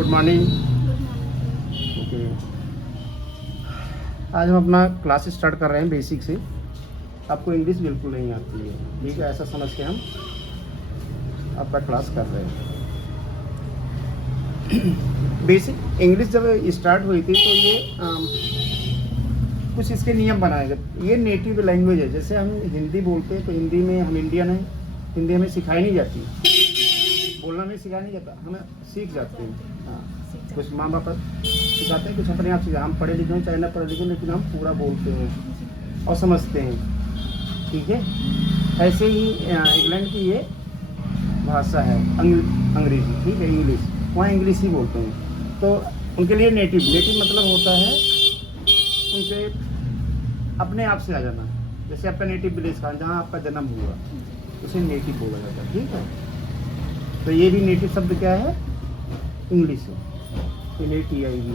Good morning. Okay, आज हम अपना क्लास स्टार्ट कर रहे हैं बेसिक से। आपको इंग्लिश बिल्कुल नहीं आती है, ठीक है, ऐसा समझ के हम आपका क्लास कर रहे हैं। बेसिक इंग्लिश जब स्टार्ट हुई थी तो ये कुछ इसके नियम बनाए गए। ये नेटिव लैंग्वेज है, जैसे हम हिंदी बोलते हैं तो हिंदी में हम इंडियन हैं, हिंदी हमें सिखाई नहीं जाती, बोलना नहीं सिखाया नहीं जाता, हमें सीख जाते हैं। हाँ, कुछ माँ बाप सिखाते हैं, कुछ अपने आप सिखा। हम पढ़े लिखे हैं चाहे ना पढ़े लिखे, लेकिन हम पूरा बोलते हैं और समझते हैं, ठीक है। ऐसे ही इंग्लैंड की ये भाषा है अंग्रेजी, ठीक है, इंग्लिश, वहाँ इंग्लिश ही बोलते हैं। तो उनके लिए नेटिव मतलब होता है उनके अपने आप से आ जाना। जैसे आपका नेटिव विलेज का, जहाँ आपका जन्म हुआ, उसे नेटिव बोला जाता है, ठीक है। तो ये भी नेटिव शब्द क्या है? इंग्लिश है, NATIV।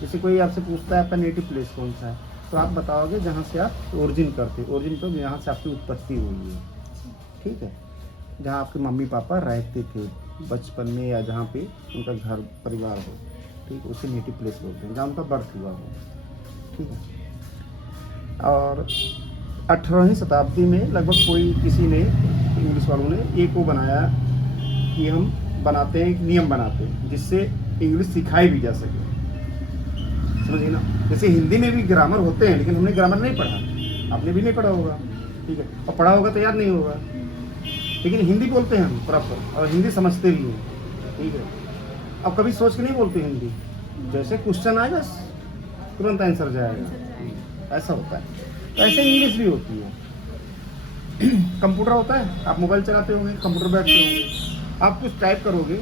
जैसे कोई आपसे पूछता है आपका नेटिव प्लेस कौन सा है, तो आप बताओगे जहाँ से आप ओरिजिन करते हो। ओरिजिन तो यहाँ से आपकी उत्पत्ति हुई है, ठीक है, जहाँ आपके मम्मी पापा रहते थे बचपन में, या जहाँ पे उनका घर परिवार हो, ठीक है, उसे नेटिव प्लेस बोलते हैं, जहाँ उनका बर्थ हुआ हो, ठीक है। और 18वीं शताब्दी में लगभग किसी ने, इंग्लिश वालों ने एक वो बनाया कि हम बनाते हैं, एक नियम बनाते हैं जिससे इंग्लिश सिखाई भी जा सके, समझिए ना। जैसे हिंदी में भी ग्रामर होते हैं, लेकिन हमने ग्रामर नहीं पढ़ा, आपने भी नहीं पढ़ा होगा, ठीक है, और पढ़ा होगा तो याद नहीं होगा, लेकिन हिंदी बोलते हैं हम प्रॉपर, और हिंदी समझते भी हैं, ठीक है। अब कभी सोच के नहीं बोलते हिंदी, जैसे क्वेश्चन आएगा तुरंत आंसर जाएगा, ऐसा होता है। तो ऐसे इंग्लिश भी होती है। कंप्यूटर होता है, आप मोबाइल चलाते होंगे, कंप्यूटर बैठते होंगे, आप कुछ टाइप करोगे,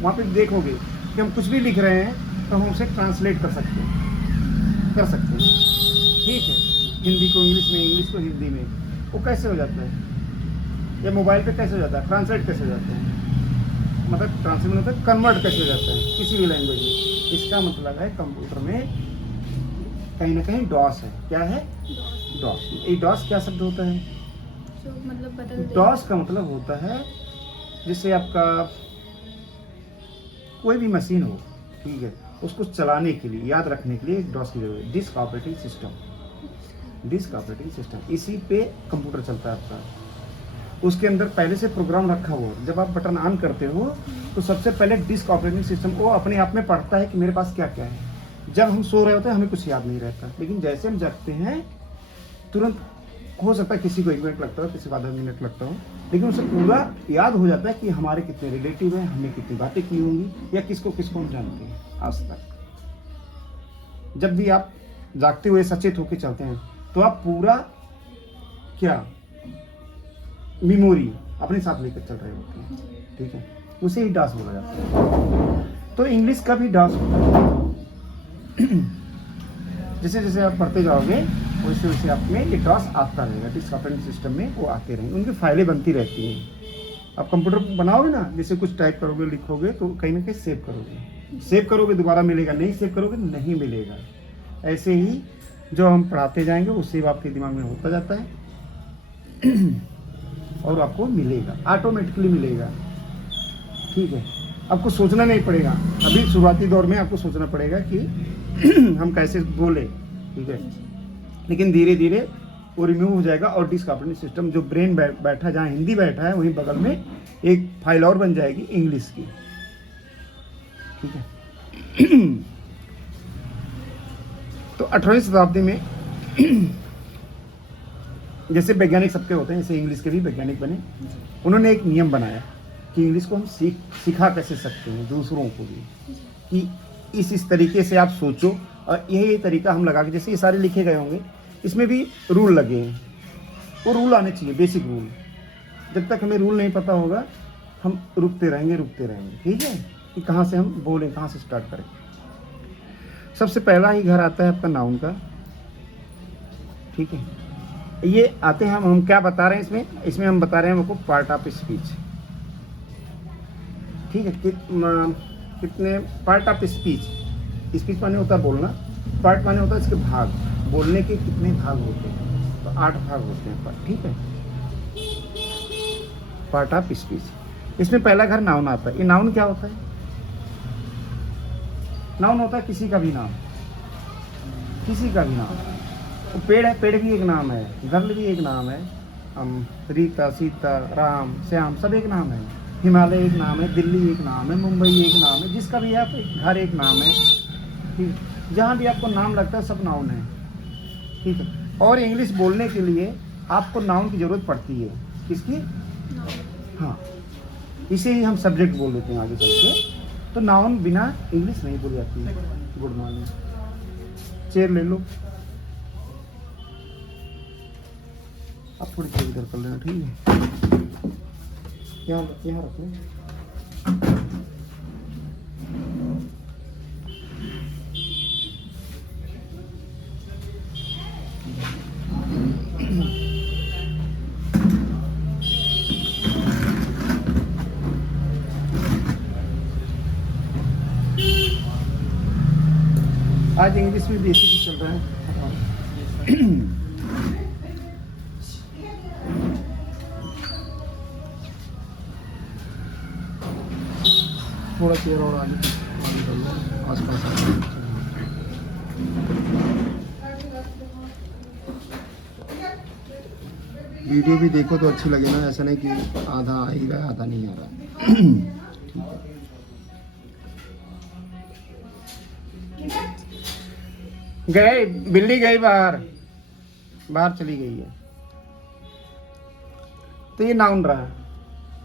वहाँ पे देखोगे कि हम कुछ भी लिख रहे हैं तो हम उसे ट्रांसलेट कर सकते हैं, ठीक है। हिंदी को इंग्लिश में, इंग्लिश को हिंदी में, वो कैसे हो जाता है? या मोबाइल पे कैसे हो जाता है? ट्रांसलेट कैसे हो जाता है? मतलब ट्रांसलेट होता है, कन्वर्ट कैसे हो जाता है किसी भी लैंग्वेज में। इसका मतलब है कंप्यूटर में कहीं ना कहीं डॉस है। क्या है? डॉस। ये डॉस क्या शब्द होता है? डॉस का मतलब होता है जैसे आपका कोई भी मशीन हो, ठीक है, उसको चलाने के लिए, याद रखने के लिए एक डॉस की जरूरत है। डिस्क ऑपरेटिंग सिस्टम, इसी पे कंप्यूटर चलता है आपका। उसके अंदर पहले से प्रोग्राम रखा हुआ, जब आप बटन ऑन करते हो तो सबसे पहले डिस्क ऑपरेटिंग सिस्टम वो अपने आप में पढ़ता है कि मेरे पास क्या क्या है। जब हम सो रहे होते हैं हमें कुछ याद नहीं रहता, लेकिन जैसे हम जगते हैं तुरंत, हो सकता है किसी को 1 मिनट लगता हो, किसी को आधा मिनट लगता हो, लेकिन उसे पूरा याद हो जाता है कि हमारे कितने रिलेटिव हैं, हमने कितनी बातें की होंगी, या किसको किसको हम जानते हैं आज तक। जब भी आप जागते हुए सचेत होकर चलते हैं तो आप पूरा क्या मेमोरी अपने साथ लेकर चल रहे होते हैं, ठीक है, उसे ही डॉस बोला जाता है। तो इंग्लिश का भी डॉस होता है। जैसे जैसे आप पढ़ते जाओगे वैसे वैसे आप में ये डॉस आता रहेगा, डिस्क ऑपरेटिंग सिस्टम में वो आते रहेंगे, उनकी फाइलें बनती रहती हैं। आप कंप्यूटर बनाओगे ना, जैसे कुछ टाइप करोगे, लिखोगे, तो कहीं ना कहीं सेव करोगे, दोबारा मिलेगा, नहीं सेव करोगे नहीं मिलेगा। ऐसे ही जो हम पढ़ाते जाएंगे वो सेव आपके दिमाग में होता जाता है और आपको मिलेगा, ऑटोमेटिकली मिलेगा, ठीक है। आपको सोचना नहीं पड़ेगा। अभी शुरुआती दौर में आपको सोचना पड़ेगा कि हम कैसे बोले, ठीक है, लेकिन धीरे धीरे वो रिमूव हो जाएगा। और डिस्क ऑपरेटिंग सिस्टम, जो ब्रेन बैठा, जहाँ हिंदी बैठा है, वहीं बगल में एक फाइल और बन जाएगी इंग्लिश की, ठीक है। तो 18वीं शताब्दी में जैसे वैज्ञानिक सबके होते हैं, जैसे इंग्लिश के भी वैज्ञानिक बने। उन्होंने एक नियम बनाया कि इंग्लिश को हम सिखा कैसे सकते हैं दूसरों को भी, कि इस तरीके से आप सोचो, और यही तरीका हम लगा के, जैसे ये सारे लिखे गए होंगे, इसमें भी रूल लगे हैं, वो रूल आने चाहिए, बेसिक रूल। जब तक हमें रूल नहीं पता होगा हम रुकते रहेंगे, ठीक है, कि कहाँ से हम बोलें, कहाँ से स्टार्ट करें। सबसे पहला ही घर आता है आपका नाउन का, ठीक है। ये आते हैं हम क्या बता रहे हैं इसमें हम बता रहे हैं हमको पार्ट ऑफ स्पीच, ठीक है। कितने पार्ट ऑफ स्पीच माने होता है बोलना, पार्ट माने होता है इसके भाग, बोलने के कितने भाग होते हैं, तो 8 भाग होते हैं, ठीक है, पार्ट ऑफ स्पीच। इसमें पहला घर नाउन आता है। ये नाउन क्या होता है? नाउन होता है किसी का भी नाम, किसी का भी नाम। तो पेड़ है, पेड़ भी एक नाम है, गर्ल भी एक नाम है, रीता, सीता, राम, श्याम सब एक नाम है, हिमालय एक नाम है, दिल्ली एक नाम है, मुंबई एक नाम है, जिसका भी आप घर एक नाम है। ठीक, जहाँ भी आपको नाम लगता है सब नाउन है। ठीक है। और इंग्लिश बोलने के लिए आपको नाउन की ज़रूरत पड़ती है। किसकी? हाँ, इसे ही हम सब्जेक्ट बोल देते हैं आगे चल के। तो नाउन बिना इंग्लिश नहीं बोली जाती है। Good morning. चेयर ले लो, अब थोड़ी चेयर इधर कर लेना, ठीक है? यहाँ यहाँ रखो। आज इंग्लिश में बेसिक चल रहा है। थोड़ा चेयर और आगे आसपास। वीडियो भी देखो तो अच्छी लगे ना, ऐसा नहीं कि आधा आ ही रहा आधा नहीं आ रहा। गए, बिल्ली गई बाहर, बाहर चली गई है। तो ये नाउन रहा।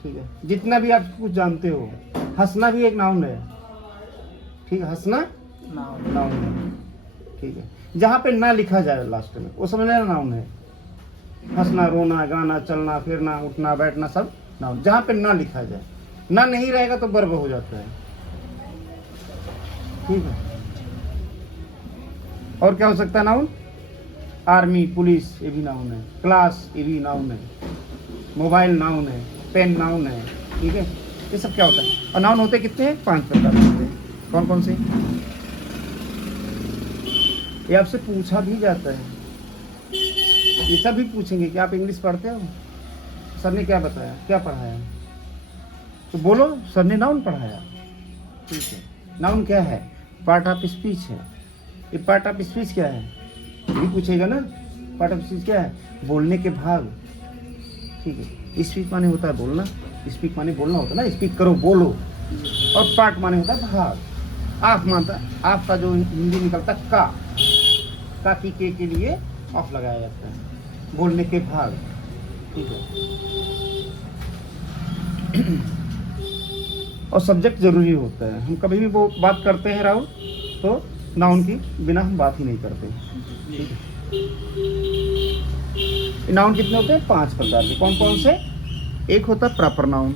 ठीक है। जितना भी आप कुछ जानते हो, हंसना भी एक नाउन है। ठीक है, हंसना नाउन है। ठीक है। जहाँ पे ना लिखा जाए लास्ट में वो समझ लेना नाउन है। हंसना, रोना, गाना, चलना, फिरना, उठना, बैठना सब नाउन। जहाँ पे ना लिखा जाए, ना नहीं रहेगा तो वर्ब हो जाता है। ठीक है। और क्या हो सकता है नाउन? आर्मी, पुलिस, ये भी नाउन है। क्लास, ये भी नाउन है। मोबाइल नाउन है, पेन नाउन है। ठीक है। ये सब क्या होता है? और नाउन होते कितने हैं? 5 प्रकार के होते हैं। कौन कौन से? ये आपसे पूछा भी जाता है। ये सब भी पूछेंगे कि आप इंग्लिश पढ़ते हो? सर ने क्या बताया, क्या पढ़ाया? तो बोलो सर ने नाउन पढ़ाया। ठीक है। नाउन क्या है? पार्ट ऑफ स्पीच है। ये पार्ट ऑफ स्पीच क्या है ये भी पूछेगा ना। पार्ट ऑफ स्पीच क्या है? बोलने के भाग। ठीक है। स्पीच माने होता है बोलना, स्पीक माने बोलना होता है ना, स्पीक करो, बोलो। और पार्ट माने होता है भाग। आप मानता, आपका जो हिंदी निकलता है का की के लिए ऑफ लगाया जाता है। बोलने के भाग। ठीक है। और सब्जेक्ट जरूरी होता है। हम कभी भी वो बात करते हैं राहुल, तो नाउन की बिना हम बात ही नहीं करते। ठीक है। नाउन कितने होते हैं? 5 प्रकार के। कौन कौन से? एक होता है प्रॉपर नाउन।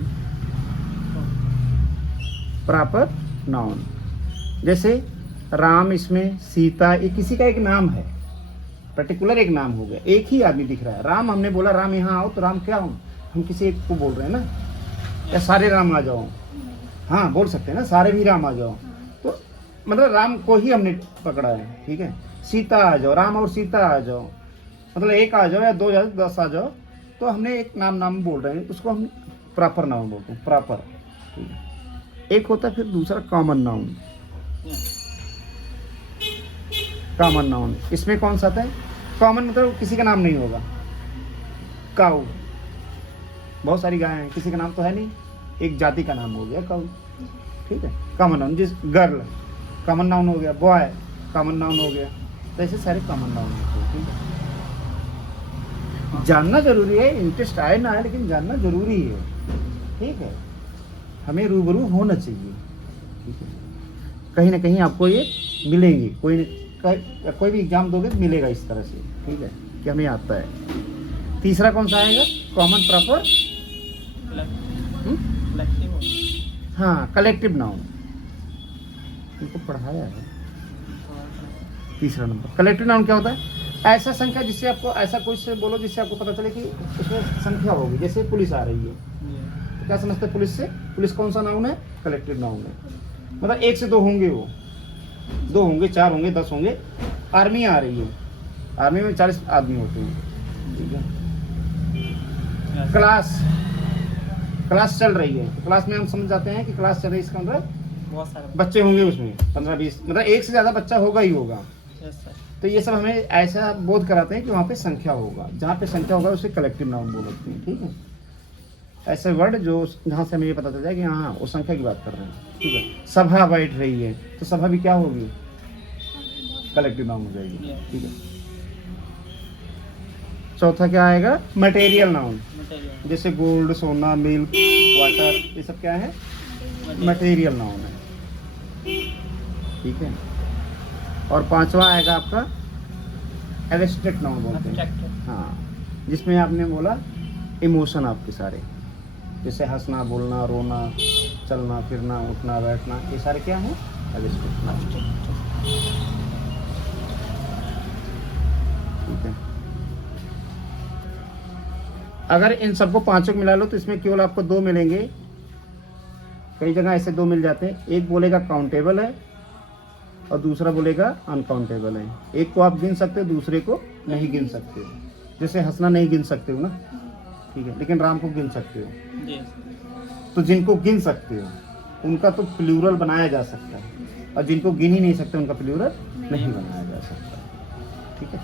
प्रॉपर नाउन जैसे राम, इसमें सीता, ये किसी का एक नाम है, पर्टिकुलर एक नाम हो गया। एक ही आदमी दिख रहा है। राम, हमने बोला राम यहाँ आओ, तो राम क्या हूँ? हम किसी एक को बोल रहे हैं ना। या सारे राम आ जाओ, हाँ बोल सकते हैं ना, सारे भी राम आ जाओ। तो मतलब राम को ही हमने पकड़ा है। ठीक है। सीता आ जाओ, राम और सीता आ जाओ, मतलब एक आ जाओ या 2 या 10 आ जाओ, तो हमने एक नाम बोल रहे हैं, उसको हम प्रॉपर नाउन बोलते हैं। प्रॉपर। ठीक है। एक होता है फिर दूसरा कॉमन नाउन। कॉमन नाउन इसमें कौन सा आता है? कॉमन मतलब किसी का नाम नहीं होगा। काऊ, बहुत सारी गायें हैं, किसी का नाम तो है नहीं, एक जाति का नाम हो गया काऊ। ठीक है। Common noun. जिस गर्ल कॉमन नाउन हो गया, बॉय कॉमन नाउन हो गया। तो ऐसे सारे कॉमन नाउन होते हैं। ठीक है। जानना जरूरी है, इंटरेस्ट आए ना आए, लेकिन जानना जरूरी है। ठीक है। हमें रूबरू होना चाहिए। ठीक है। कहीं ना कहीं आपको ये मिलेंगे, कोई भी एग्जाम दोगे तो मिलेगा इस तरह से। ठीक है, कि हमें आता है। तीसरा कौन सा आएगा? कॉमन, प्रॉपर, हाँ कलेक्टिव नाउन। इनको पढ़ाया है। तीसरा नंबर कलेक्टिव नाउन क्या होता है? ऐसा संख्या जिससे आपको, ऐसा कोई से बोलो जिससे आपको पता चले कि उसमें संख्या होगी। जैसे पुलिस आ रही है, तो क्या समझते हैं पुलिस से? पुलिस कौन सा नाउन है? कलेक्टिव नाउन है। मतलब 1 से 2 होंगे, वो 2 होंगे, 4 होंगे, 10 होंगे। आर्मी आ रही है, आर्मी में 40 आदमी होते हैं। ठीक है। क्लास चल रही है, तो क्लास में हम समझ जाते हैं कि क्लास चल रही है, इसका मतलब बहुत सारे बच्चे होंगे उसमें 15-20, मतलब एक से ज़्यादा बच्चा होगा ही होगा। Yes sir. तो ये सब हमें ऐसा बोध कराते हैं कि वहाँ पे संख्या होगा, जहाँ पे संख्या होगा उसे कलेक्टिव नाउन बोलते हैं। ठीक है, ऐसे वर्ड जो जहाँ से हमें ये पता चल जाए कि हाँ वो संख्या की बात कर रहे हैं। ठीक है, सभा बैठ रही है तो सभा भी क्या होगी, कलेक्टिव नाउन हो जाएगी। ठीक है, चौथा क्या आएगा, मटेरियल नाउन। मटेरियल। जैसे गोल्ड, सोना, मिल्क, वाटर, ये सब क्या है, मटेरियल नाउन है। ठीक है, और पांचवा आएगा आपका एब्स्ट्रैक्ट नाउन बोलते हैं। हाँ, जिसमें आपने बोला इमोशन आपके सारे, जैसे हंसना, बोलना, रोना, चलना फिरना, उठना बैठना, ये सारे क्या है, एब्स्ट्रैक्ट नाउन। ठीक है, अगर इन सबको पांचों को मिला लो तो इसमें केवल आपको दो मिलेंगे। कई जगह ऐसे दो मिल जाते हैं, एक बोलेगा काउंटेबल है और दूसरा बोलेगा अनकाउंटेबल है। एक को आप गिन सकते हो, दूसरे को नहीं गिन सकते हो। जैसे हंसना नहीं गिन सकते हो ना, ठीक है, लेकिन राम को गिन सकते हो। तो जिनको गिन सकते हो उनका तो प्लूरल बनाया जा सकता है, और जिनको गिन ही नहीं सकते उनका प्लूरल नहीं बनाया जा सकता। ठीक है,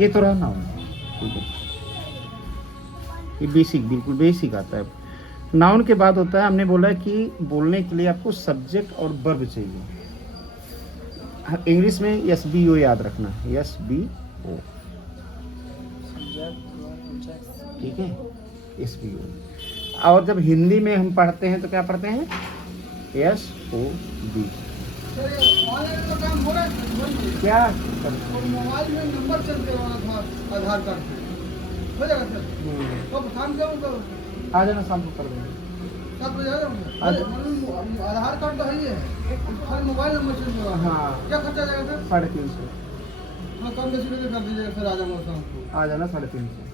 ये तो रहा नाउन। ठीक है, ये बेसिक, बिल्कुल बेसिक आता है। नाउन के बाद होता है, हमने बोला कि बोलने के लिए आपको सब्जेक्ट और वर्ब चाहिए। इंग्लिश में SBO याद रखना, SBO। ठीक है, SBO। और जब हिंदी में हम पढ़ते हैं तो क्या पढ़ते हैं, SOB। ऑनलाइन का काम हो रहा है क्या मोबाइल में नंबर चेंज करवाना था आधार कार्ड पे, हो जाएगा सर? तो काम करूँ आ जाना, शाम को कर देंगे। 7 बजे आ जाऊँगा। आधार कार्ड तो है ही है, खाली मोबाइल नंबर चेंज करवाना। हाँ, क्या खर्चा जाएगा सर? 350। हाँ, कम बेसी करके कर दीजिएगा सर, आ जाऊँगा शाम को। आ जाना 350।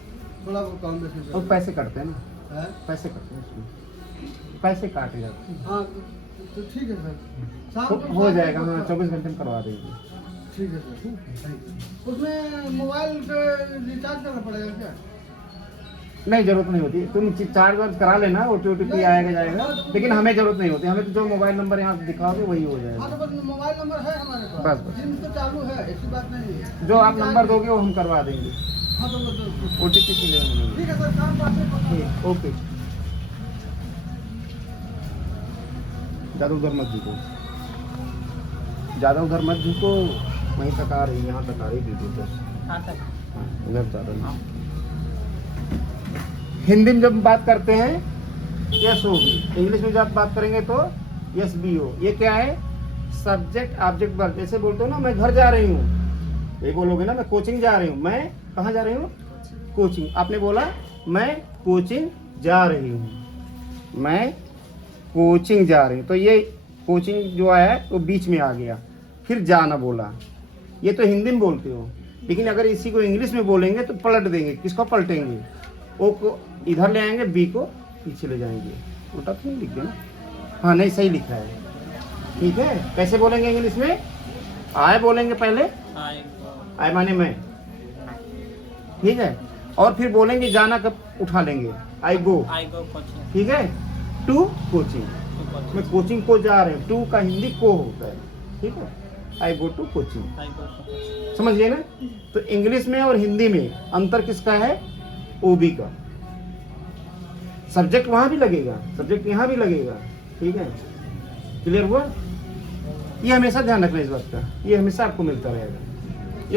थोड़ा कम बेसी और पैसे कटते हैं ना, है। पैसे कटते हैं उसमें, पैसे काटे जाते हैं। हाँ तो ठीक है सर, शाम को हो जाएगा। हाँ, 24 घंटे में करवा देंगे। ठीक है सर। उसमें मोबाइल पे रिचार्ज करना पड़ेगा क्या? नहीं, जरूरत नहीं होती। तुम चार्ज वार्ज करा लेना, OTP आएगा जाएगा, लेकिन हमें जरूरत नहीं होती। हमें तो जो मोबाइल नंबर यहाँ दिखाओगे वही हो हाँ जाएगा। तो बस मोबाइल नंबर है हमारे पास, बस। जिम तो चालू है, ऐसी बात नहीं है। जो आप नंबर दोगे वो हम करवा देंगे, हाँ तो OTP से ले लेंगे। ठीक है सर, शाम को आके पता ठीक, ओके। ज़्यादा उधर मत झुको, ज़्यादा उधर मत झुको, वहीं तक आ रही, यहाँ तक आ रही वीडियो बस। हाँ सर। हाँ, उधर ज़्यादा नहीं। हिंदी में जब बात करते हैं SOB, इंग्लिश में जब बात करेंगे तो SBO। ये क्या है, सब्जेक्ट ऑब्जेक्ट वर्ब। जैसे बोलते हो ना, मैं घर जा रही हूँ, ये बोलोगे ना, मैं कोचिंग जा रही हूँ। मैं कहाँ जा रही हूँ, कोचिंग। आपने बोला मैं कोचिंग जा रही हूँ, मैं कोचिंग जा रही हूँ, तो ये कोचिंग जो आया वो बीच में आ गया। फिर जाना बोला, ये तो हिंदी में बोलते हो, लेकिन अगर इसी को इंग्लिश में बोलेंगे तो पलट देंगे। किसको पलटेंगे, ओ को इधर ले आएंगे, बी को पीछे ले जाएंगे। उल्टा तो नहीं लिख देना। हाँ, नहीं, सही लिखा है। ठीक है, कैसे बोलेंगे इंग्लिश में, आए बोलेंगे पहले, आए माने मैं। ठीक है, और फिर बोलेंगे जाना कब उठा लेंगे, आई गो। ठीक है, टू कोचिंग, मैं कोचिंग को जा रहे हैं। टू का हिंदी को होता है। ठीक है, आई गो टू कोचिंग, समझिए ना। तो इंग्लिश में और हिंदी में अंतर किसका है, OB का। सब्जेक्ट वहां भी लगेगा, सब्जेक्ट यहाँ भी लगेगा। ठीक है, क्लियर हुआ। ये हमेशा ध्यान रखना इस बात का, ये हमेशा आपको मिलता रहेगा।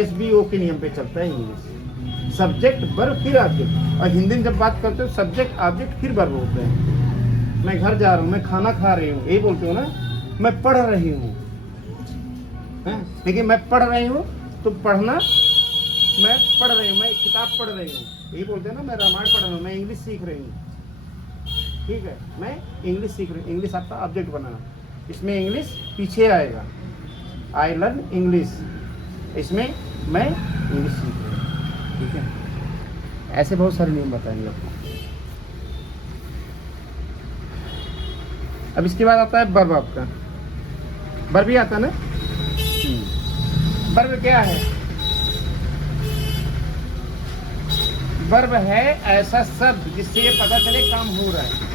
SBO के नियम पे चलता है इंग्लिश, सब्जेक्ट वर्ब फिर ऑब्जेक्ट। और हिंदी में जब बात करते हो सब्जेक्ट ऑब्जेक्ट फिर वर्ब होते हैं। मैं घर जा रहा हूँ, मैं खाना खा रही हूँ, यही बोलते हो ना। मैं पढ़ रही हूँ, लेकिन मैं पढ़ रही हूँ तो पढ़ना, मैं पढ़ रही हूँ, मैं किताब पढ़ रही हूँ, यही बोलते हैं ना। मैं रामायण पढ़ रही हूँ, मैं इंग्लिश सीख रही हूँ। ठीक है, मैं इंग्लिश सीख रही हूँ। इंग्लिश आपका ऑब्जेक्ट बनाना, इसमें इंग्लिश पीछे आएगा, आई लर्न इंग्लिश, इसमें मैं इंग्लिश सीख रही हूँ। ठीक है, ऐसे बहुत सारे नियम बताएंगे आपको। अब इसके बाद आता है वर्ब। आपका वर्ब भी आता है ना। वर्ब क्या है, वर्ब है ऐसा शब्द जिससे ये पता चले काम हो रहा है।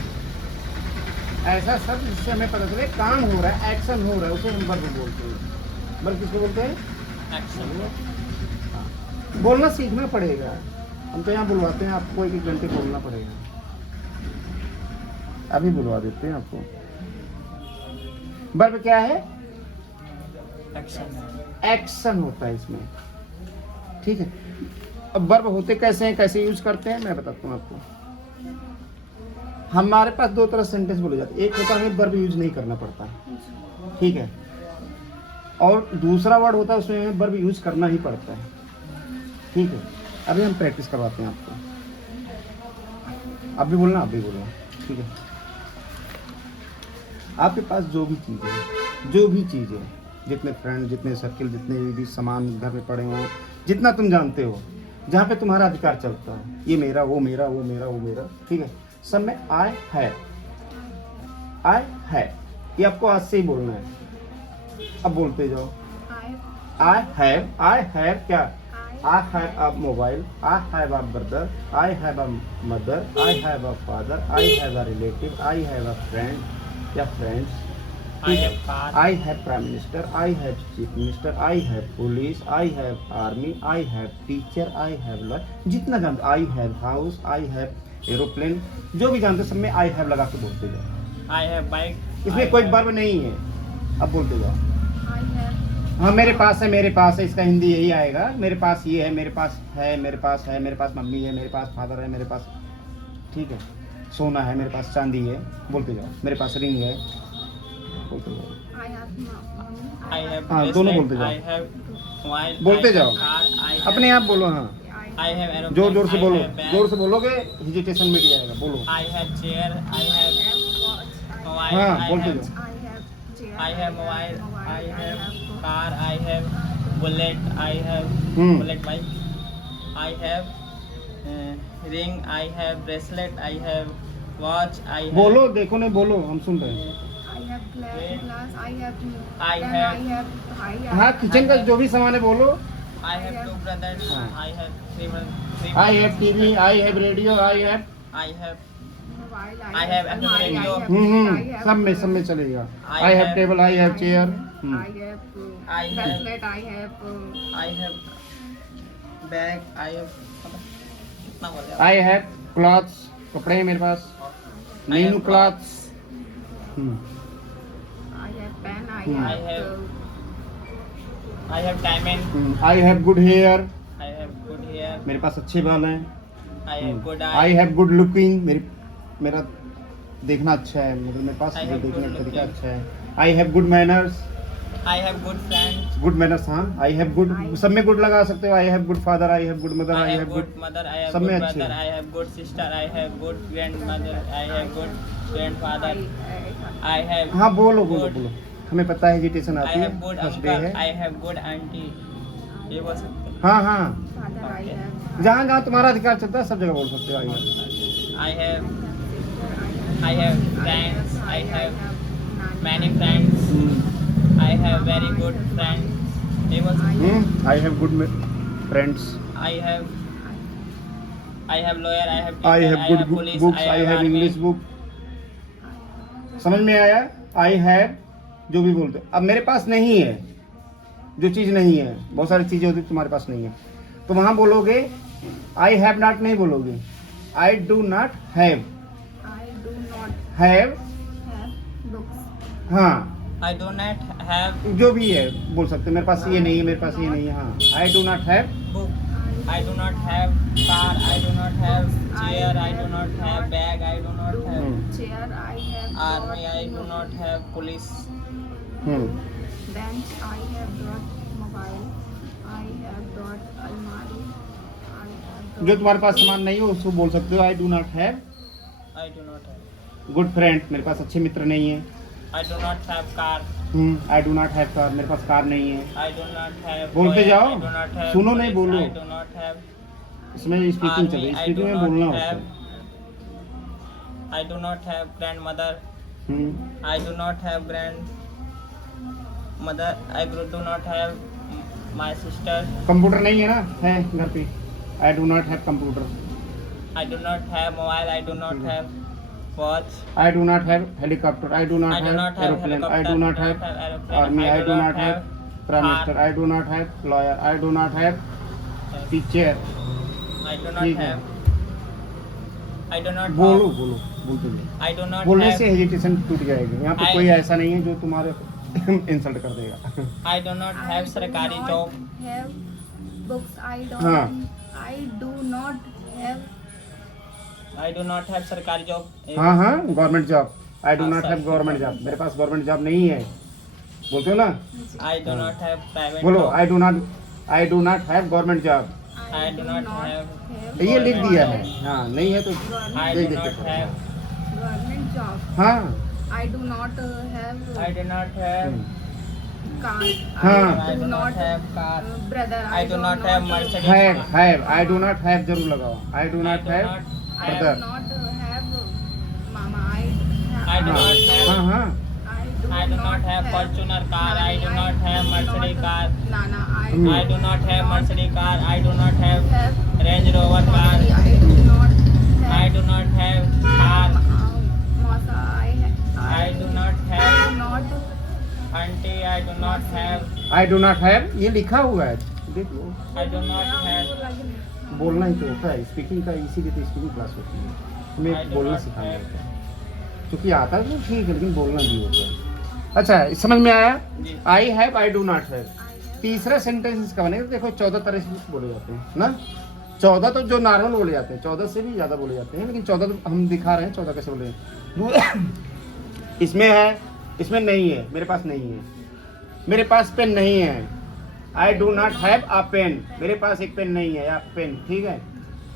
ऐसा शब्द जिससे हमें पता चले काम हो रहा है, एक्शन हो रहा है, उसे हम वर्ब बोलते हैं। वर्ब किसको बोलते हैं? एक्शन। बोलना सीखना पड़ेगा। हम तो यहाँ बुलवाते हैं आपको, 1 घंटे बोलना पड़ेगा। अभी बुलवा देते हैं आपको। वर्ब क्या है? एक्शन। एक्शन होता है इसमें, ठीक है। अब वर्ब होते कैसे हैं, कैसे यूज करते हैं, मैं बताता हूँ आपको। हमारे पास 2 तरह सेंटेंस बोले जाते हैं। एक होता है वर्ब यूज नहीं करना पड़ता, ठीक है, और दूसरा वर्ड होता है उसमें वर्ब यूज करना ही पड़ता है, ठीक है। अभी हम प्रैक्टिस करवाते हैं आपको। अब भी बोलना, आप भी बोलना, ठीक है। आपके पास जो भी चीज़ है, जो भी चीज़ है, जितने फ्रेंड, जितने सर्किल, जितने भी सामान घर में पड़े हों, जितना तुम जानते हो, जहाँ पे तुम्हारा अधिकार चलता है, ये मेरा, वो मेरा, वो मेरा, वो मेरा, ठीक है, सब में आई है, आई है, ये आपको आज से ही बोलना है। अब बोलते जाओ। आई हैव क्या? आई have a mobile, I have a brother, I have a mother, I have a father, I have a relative, I have a friend या friends, I have car. I have prime minister, I have chief minister, I have police, I have army, I have teacher, I have lawyer, जितना जानते, I have house, I have aeroplane, जो भी जानते सब में I have लगा के बोलते जाओ। I have bike. इसमें कोई वर्ब नहीं है। अब बोलते जाओ। हाँ, मेरे पास है, मेरे पास है, इसका हिंदी यही आएगा। मेरे पास ये है, मेरे पास है, मेरे पास है, मेरे पास मम्मी है, मेरे पास फादर है, मेरे पास, ठीक है, सोना है, मेरे पास चांदी है, बोलते जाओ। मेरे पास रिंग है, बोलते जाओ। I have हाँ, bracelet, दोनों बोलते जाओ। I have mobile, बोलते I have जाओ। car, I have- अपने आप बोलो। हाँ, I have aeroplane, जोर जोर से I बोलो। have bag, जोर से बोलोगे हिजिटेशन मिट जाएगा। बोलो। I have chair, I have mobile, हाँ, I बोलते have जाओ। I have mobile, I have car, I have bullet, I have bullet bike, I have ring, I have bracelet, I have watch, I have बोलो, देखो नहीं, बोलो, हम सुन रहे हैं। हाँ, किचन का जो भी सामान है बोलो। I have 2 brothers, हाँ। I have 3 brothers, I have TV, I have radio, I have, I have radio, सब में चलेगा। I I have have- table, I have chair, I have I have bag, I have कितना बोले? I have clothes, कपड़े हैं मेरे पास, new have clothes. I have diamond, I have good hair, I have good hair, मेरे पास अच्छे बाल हैं। I have good I eye, have good looking, मेरा देखना अच्छा है, मतलब मेरे पास I जो have देखने good का तरीका looking. अच्छा है। I have good manners, I have good friends, good manners. हाँ, आई हैव गुड, सब में गुड लगा सकते हो। आई have good father, I have good mother, I I have have good good, mother, I have सब good में अच्छे brother, हैं। I have good sister, I have good grandmother, I have good grandfather, I have हाँ, बोलो बोलो good, बोलो, हमें पता है हेजिटेशन I आती है, have good first day uncle, है। I have good auntie, ये बोल सकते हैं। हाँ हाँ, जहाँ जहाँ तुम्हारा अधिकार चलता है सब जगह बोल सकते हो। I have, I have friends, I have many friends, I have very good friends, ये बोल सकते हैं। आई have good friends, I have lawyer, I have I teacher, have I good have police, books, I I have have army, English book. समझ में आया? I have जो भी बोलते हो। अब मेरे पास नहीं है, जो चीज़ नहीं है, बहुत सारी चीज़ें होती तुम्हारे पास नहीं है, तो वहाँ बोलोगे आई हैव नॉट नहीं बोलोगे, आई डू नॉट हैव। हैव, हाँ, I do not have जो भी है बोल सकते हो। मेरे पास ये नहीं है, मेरे पास ये नहीं है। हाँ, I do not have, book, I do not have car, I do not have chair, I do not have bag, I do not have army, I do not have police, Bench, I have got mobile, I have got almari, I have जो got तुम्हारे पास सामान नहीं हो उसको बोल सकते हो आई do not have I do not have, good friend, मेरे पास अच्छे मित्र नहीं है। I do not have car, I do not have car, मेरे पास कार नहीं है। I do not have बोलते lawyer, जाओ, I do not have सुनो नहीं, police, बोलो। I do not have इसमें स्पीकिंग चल रही है, army, I स्पीकिंग do में बोलना not होता have है। I do not have grandmother, hmm, I do not have grandmother, I do not have my sister, computer नहीं है ना, है घर पे। आई do not have computer. I do not have mobile, I do not have watch. I do not have helicopter. I do not I do have not have aeroplane. I helicopter. do not have aeroplane. army. I do not have prime car. minister. I do not have lawyer. I do not have teacher. I do not ठीक है। have. I do not बोलो have. बोलो बोलते जाओ। I do not बोलने have. से hesitation टूट जाएगी। यहाँ पे I- कोई ऐसा नहीं है जो तुम्हारे इंसल्ट कर देगा। I do not have सरकारी job. Have books. I don't. हाँ। I do not have. I do not have सरकारी job. हाँ हाँ गवर्नमेंट जॉब। आई डू हाँ, not sir. Have government job. मेरे पास गवर्नमेंट जॉब नहीं है। बोलते हो ना? I do not have private बोलो job. I do not have government job. I do not have. ये लिख दिया है। हाँ नहीं है तो I देख do देख not के have. government job. हाँ I do not have I do not have. car. हाँ। I do not have car. Brother. I do not have Mercedes. Have I do not have जरूर लगाओ। आई do not have I do brother। not have mama. I do not have. हाँ हाँ I do not have Fortuner car. I do not have Mercedes car. Nana. Hmm. I do not have Mercedes car. I do not have have. Range Rover car. I do not have. I do not have car. Masa. I do not have. not. Auntie, I do not have. I do not have ये लिखा हुआ है देख लो। I do not have. बोलना ही तो होता है speaking का, इसीलिए तो स्पीकिंग क्लास होती है। I हमें do बोलना not सिखाना have. होता है क्योंकि आता है तो ठीक है लेकिन बोलना भी होता है। अच्छा समझ में आया? जी। I have I do not have. तीसरा सेंटेंस इसका बनेगा। देखो 14 तरह से बोले जाते हैं ना। 14 तो जो नॉर्मल बोले जाते हैं 14 से भी ज़्यादा बोले जाते हैं लेकिन 14 तो हम दिखा रहे हैं 14 कैसे बोले। इसमें है इसमें नहीं है। मेरे पास नहीं है। मेरे पास पेन नहीं है। I do not have a pen. मेरे पास एक पेन नहीं है या पेन ठीक है।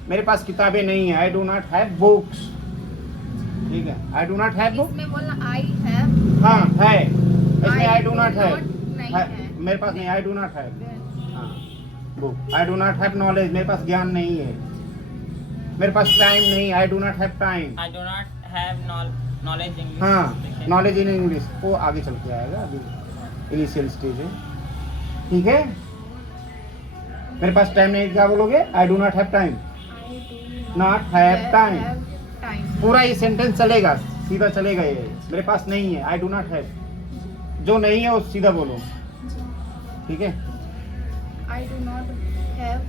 मेरे पास किताबें नहीं है। I do not have books ठीक है। I do not have book. इसमें बोलना I have. हाँ है इसमें आई डू नॉट हैव नहीं है. मेरे पास नहीं। आई डू नॉट हैव हाँ book. I do not have knowledge. मेरे पास ज्ञान नहीं है। मेरे पास टाइम नहीं। आई do not have time. I do not have knowledge English. हाँ नॉलेज इन इंग्लिश वो आगे चल के आएगा। अभी इनिशियल स्टेज है ठीक है। मेरे पास टाइम नहीं क्या बोलोगे? आई do not have time. Not have time Time. पूरा ये सेंटेंस चलेगा सीधा चलेगा ये। मेरे पास नहीं है। आई डू नॉट हैव जो नहीं है वो सीधा बोलो ठीक है। I do not have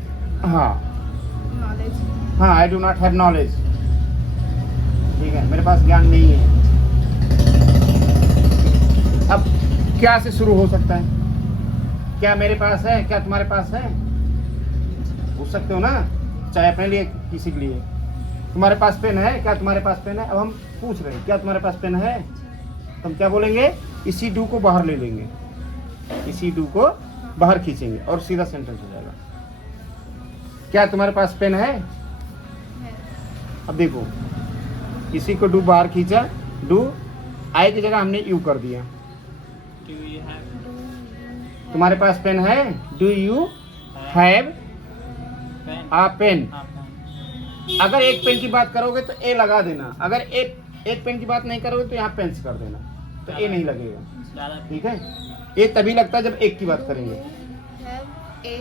हाँ knowledge. हाँ I do not have knowledge ठीक है। मेरे पास ज्ञान नहीं है। अब क्या से शुरू हो सकता है? क्या मेरे पास है? क्या तुम्हारे पास है? पूछ सकते हो ना चाहे अपने लिए किसी के लिए। तुम्हारे पास पेन है? क्या तुम्हारे पास पेन है? अब हम पूछ रहे हैं क्या तुम्हारे पास पेन है? तो हम क्या बोलेंगे? इसी डू को बाहर ले लेंगे। इसी डू को बाहर खींचेंगे और सीधा सेंटेंस हो जाएगा। क्या तुम्हारे पास पेन है? अब देखो इसी को डू बाहर खींचा। डू आई की जगह हमने यू कर दिया। Do you have तुम्हारे पास पेन है? Do you have pen? A pen. हाँ, pen. अगर एक पेन की बात करोगे तो ए लगा देना। अगर एक पेन की बात नहीं करोगे तो यहाँ पेन्स कर देना तो ए नहीं लगेगा ज़्यादा ठीक है। ये तभी लगता है जब एक की बात करेंगे। Have a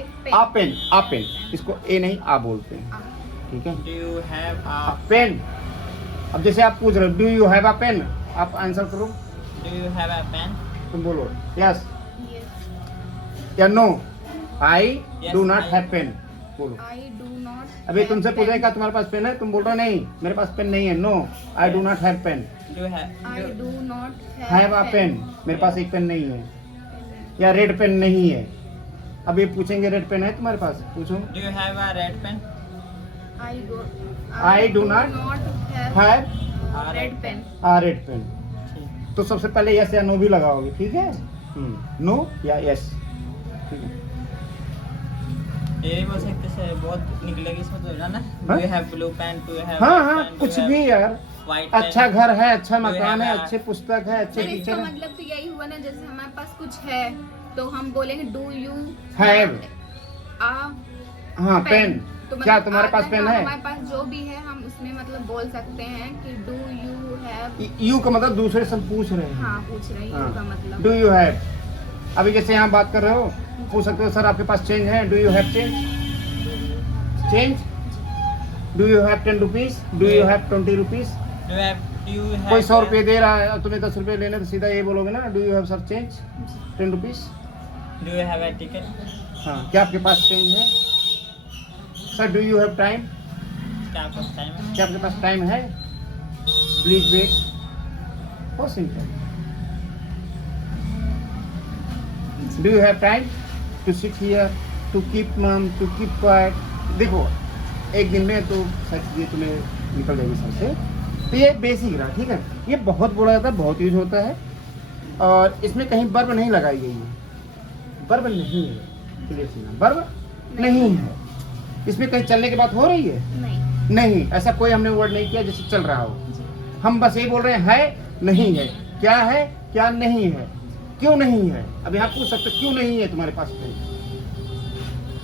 pen. A pen इसको ए नहीं आ बोलते हैं ठीक है। Do you have a a pen. अब जैसे आप पूछ रहे हो do you have a pen आप आंसर करो। Do you have a pen? तुम बोलो यस Yes. या no. I Yes, do not I- have pen बोलो। I do not. अभी have तुमसे pen. पूछा क्या तुम्हारे पास पेन है? तुम बोल रहे हो नहीं मेरे पास पेन नहीं है। No I do not have pen. Do you have? I do not have a pen मेरे पास एक पेन नहीं है। या रेड पेन नहीं है। अब ये पूछेंगे रेड पेन है तुम्हारे पास? पूछो। Do you have a red pen? I do not have have red pen. A red pen. ठीक. तो सबसे पहले यस या नो भी लगाओगे ठीक है। नो या यस ठीक है। ये भी बोल सकते हैं बहुत निकलेगी इसमें तो है ना। हाँ? Do you have blue pen? Do you have हाँ red हाँ pen? Do कुछ you have भी यार। white pen? अच्छा घर है अच्छा Do you मकान है have a- अच्छे पुस्तक है अच्छे सर इसका टीचर है। मतलब तो यही हुआ ना जैसे हमारे पास कुछ है तो हम बोलेंगे डू यू Have. आ हाँ पेन। तो क्या मतलब तुम्हारे पास पेन है? हमारे पास जो भी है हम उसमें मतलब बोल सकते हैं कि डू यू हैव। यू का मतलब दूसरे से पूछ रहे हैं। हाँ पूछ रही हाँ। हूँ का मतलब। Do you have. अभी जैसे यहाँ बात कर रहे हो पूछ सकते हो सर आपके पास चेंज है? Do you have change? Do you have 10 rupees? Do you have 20 rupees? Do you have Do you have कोई 100 रुपये दे रहा है और तुम्हें 10 रुपये लेने, तो सीधा ये बोलोगे ना, do you have sir change 10 rupees? Do you have a ticket? हाँ, क्या आपके पास चेंज है? Sir do you have time? क्या आपका टाइम है? क्या आपके पास टाइम है? Please wait. बहुत simple. Do you have time to sit here, to keep mum, to keep quiet? देखो, एक दिन में तो सच ये तुम्हें निकल जाएगी सर से। तो ये बेसिक रहा, ठीक है। ये बहुत बोला जाता है, बहुत यूज होता है, और इसमें कहीं वर्ब नहीं लगाई गई है। वर्ब नहीं है, क्लियर सुना, वर्ब नहीं है। इसमें कहीं चलने की बात हो रही है? नहीं, ऐसा कोई हमने वर्ड नहीं किया जैसे चल रहा हो। हम बस यही बोल रहे हैं, है नहीं है, क्या है क्या नहीं है, क्यों नहीं है। अब यहाँ पूछ सकते क्यों नहीं है तुम्हारे पास पेन,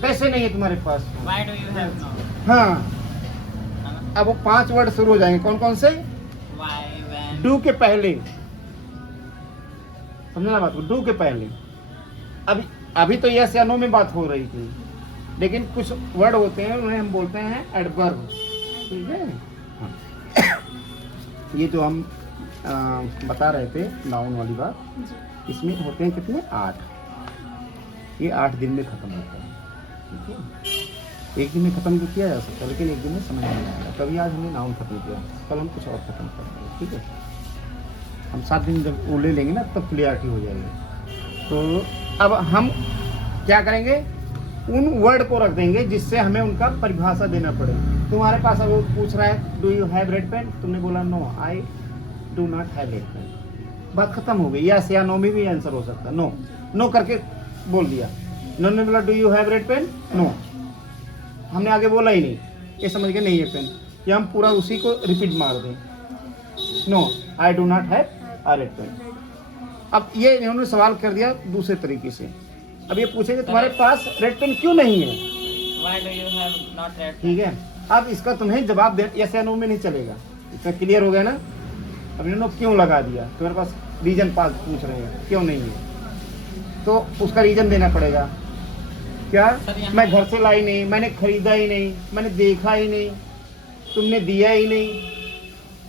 कैसे नहीं है तुम्हारे पास? Why do you have no? हाँ, अब वो 5 वर्ड शुरू हो जाएंगे। कौन कौन से? Why, when? डू के पहले, समझना बात को, डू के पहले। अभी तो यस या नो में बात हो रही थी, लेकिन कुछ वर्ड होते हैं उन्हें हम बोलते हैं एडवर्ब, ठीक है। हाँ। ये जो हम बता रहे थे नाउन वाली बात, इसमें होते हैं कितने? 8। ये 8 दिन में खत्म होता है, ठीक है। एक दिन में खत्म तो किया जा सकता है, लेकिन एक दिन में समझ नहीं आएगा। कभी आज हमने नाउन खत्म किया, कल हम कुछ और खत्म करेंगे, ठीक है। हम 7 दिन जब वो ले लेंगे ना, तब क्लियरिटी हो जाएगी। तो अब हम क्या करेंगे, उन वर्ड को रख देंगे जिससे हमें उनका परिभाषा देना पड़े। तुम्हारे पास अब वो पूछ रहा है do you have red pen, तुमने बोला no, I do not have red pen, बात खत्म हो गई। यस या नो में भी आंसर हो सकता है। नो, नो करके बोल दिया। नो ने बोला do you have red pen, no, हमने आगे बोला ही नहीं, ये समझ के नहीं है पेन, या हम पूरा उसी को रिपीट मार दें, no I do not have a red pen. अब ये इन्होंने सवाल कर दिया दूसरे तरीके से। अब ये पूछेंगे तुम्हारे पास रेड पेन क्यों नहीं है, Why do you have not red? ठीक है। अब इसका तुम्हें जवाब दे, यस या नो में नहीं चलेगा, इसमें क्लियर हो गया ना। अब इन्होंने क्यों लगा दिया, तुम्हारे पास रीजन पास पूछ रहे हैं क्यों नहीं है, तो उसका रीजन देना पड़ेगा। क्या? मैं घर से लाई नहीं, मैंने खरीदा ही नहीं, मैंने देखा ही नहीं, तुमने दिया ही नहीं,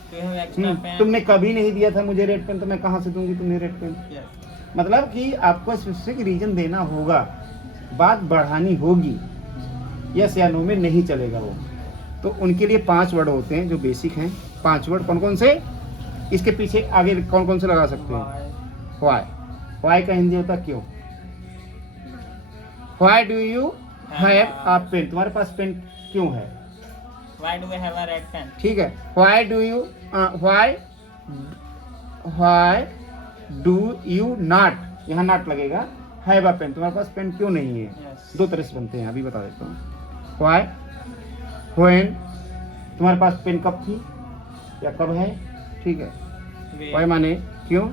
Do you have extra pen? तुमने कभी नहीं दिया था मुझे रेड पेन, तो मैं कहाँ से दूंगी तुम्हें रेड पेन। Yes. मतलब कि आपको स्पेसिफिक रीजन देना होगा, बात बढ़ानी होगी, यस या नो में नहीं चलेगा वो। तो उनके लिए 5 वर्ड होते हैं जो बेसिक हैं। 5 वर्ड कौन कौन से? इसके पीछे आगे कौन कौन से लगा सकते हैं? Why? व्हाई, व्हाई का हिंदी होता क्यों। Why do you have a pen, तुम्हारे पास पेन क्यों है, Why do we have a red pen? ठीक है। Why do you, why do you not, यहाँ नॉट लगेगा, हैव अ पेन, तुम्हारे पास पेन क्यों नहीं है। Yes. 2 तरह से बनते हैं, अभी बता देता हूँ। व्हाई, व्हेन, तुम्हारे पास पेन कब थी या कब है, ठीक है। Where? व्हाई माने क्यों,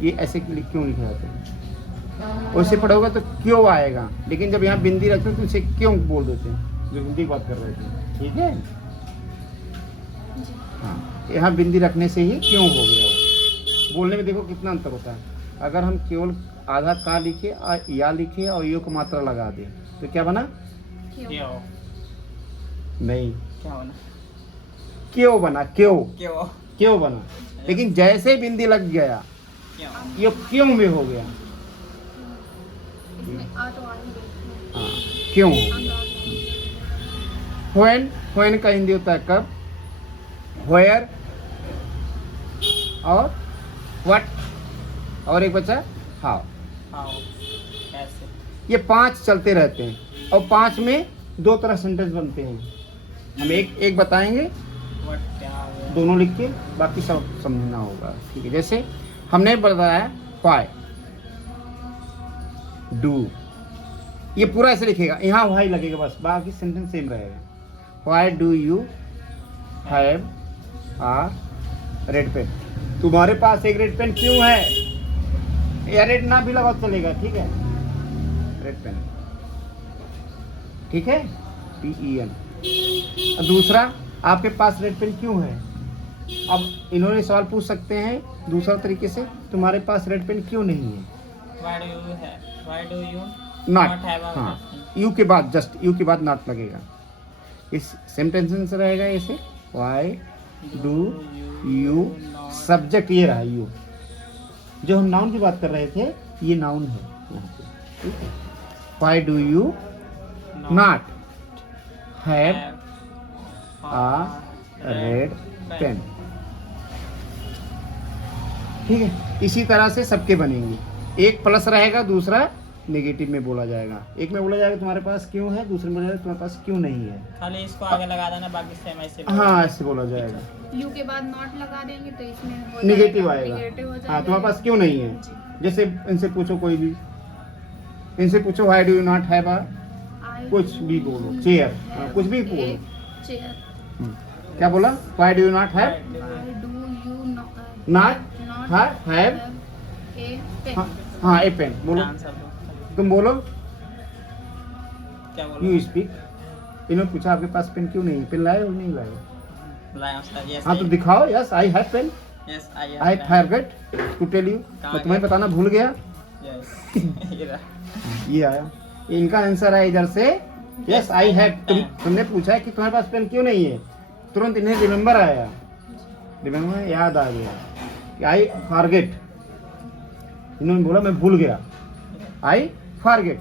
ये ऐसे क्यों लिखे जाते हैं, वैसे पढ़ोगे तो क्यों आएगा, लेकिन जब यहाँ बिंदी रखते हैं तो इसे क्यों बोल देते हैं, जो हिंदी की बात कर रहे थे, ठीक है। हाँ, यहाँ बिंदी रखने से ही क्यों हो गया वो। बोलने में देखो कितना अंतर होता है। अगर हम केवल आधा का लिखे और या लिखे और यो को मात्रा लगा दें तो क्या बना? क्यों? नहीं, क्या होना? क्यों बना, क्यों, क्यों? क्यों बना। लेकिन जैसे बिंदी लग गया क्यों? ये क्यों में हो गया। इसमें आ तो आ ही गई। हाँ, क्यों। अंदाज व्हेन, व्हेन का हिंदी होता है कब, व्हेयर और व्हाट, और एक बचा हाउ। How? कैसे? ये 5 चलते रहते हैं और 5 में 2 तरह सेंटेंस बनते हैं। हम एक बताएंगे, What? क्या? Where? दोनों लिख के बाकी सब समझना होगा, ठीक है। जैसे हमने बताया व्हाई डू, ये पूरा ऐसे लिखेगा, यहाँ व्हाई लगेगा बस, बाकी सेंटेंस सेम रहेगा। Why do you have a red pen, तुम्हारे पास एक रेड पेन क्यों है, या रेड ना भी लगा चलेगा, ठीक है, रेड पेन, ठीक है, PEN। दूसरा, आपके पास रेड पेन क्यों है। अब इन्होंने सवाल पूछ सकते हैं दूसरा तरीके से, तुम्हारे पास रेड पेन क्यों नहीं है। Why do you have? Why do you not, not have a हाँ, red pen? यू के बाद, जस्ट यू के बाद नॉट लगेगा। इस सेम टेंशन से रहेगा ऐसे, व्हाई डू यू सब्जेक्ट ये रहा यू। जो हम नाउन की बात कर रहे थे ये नाउन है यहाँ पे, ठीक है। Why do you not have a red pen, ठीक है। इसी तरह से सबके बनेंगे, एक प्लस रहेगा, दूसरा नेगेटिव में बोला जाएगा। एक में बोला जाएगा तुम्हारे पास क्यों है, दूसरे में बोला जाएगा तुम्हारे पास क्यों नहीं है। खाली इसको आगे लगा देना, बाकी सेम ऐसे। हाँ ऐसे बोला जाएगा। यू के बाद नॉट लगा देंगे तो इसमें हो निगेटिव जाएगा, आएगा। निगेटिव हो जाएगा। हाँ तुम्हारे पास क्यों नहीं है, जी। जैसे इनसे पूछो, कोई भी इनसे पूछो why do you not have a, I कुछ भी do बोलो, चेयर, have कुछ भी a बोलो। chair। क्या बोला, why do you not have I do you not not have a pen। हाँ ए पेन बोलो, आंसर दो। तुम बोलो, क्या बोलो? You speak. इन्होंने पूछा आपके पास पेन क्यों नहीं है, पेन लाए और नहीं लाए। लाया आंसर, यस हाँ तो दिखाओ, yes I have pen, yes I I forget to tell you, मैं तुम्हें बताना भूल गया। यस ये रहा। ये आया, इनका आंसर है इधर से यस आई हैव। तुमने पूछा है कि तुम्हारे पास पेन क्यों नहीं है, तुरंत इन्हें रिमेम्बर आया, रिमेम्बर याद आ गया कि आई फॉरगेट। इन्होंने बोला मैं भूल गया, I forget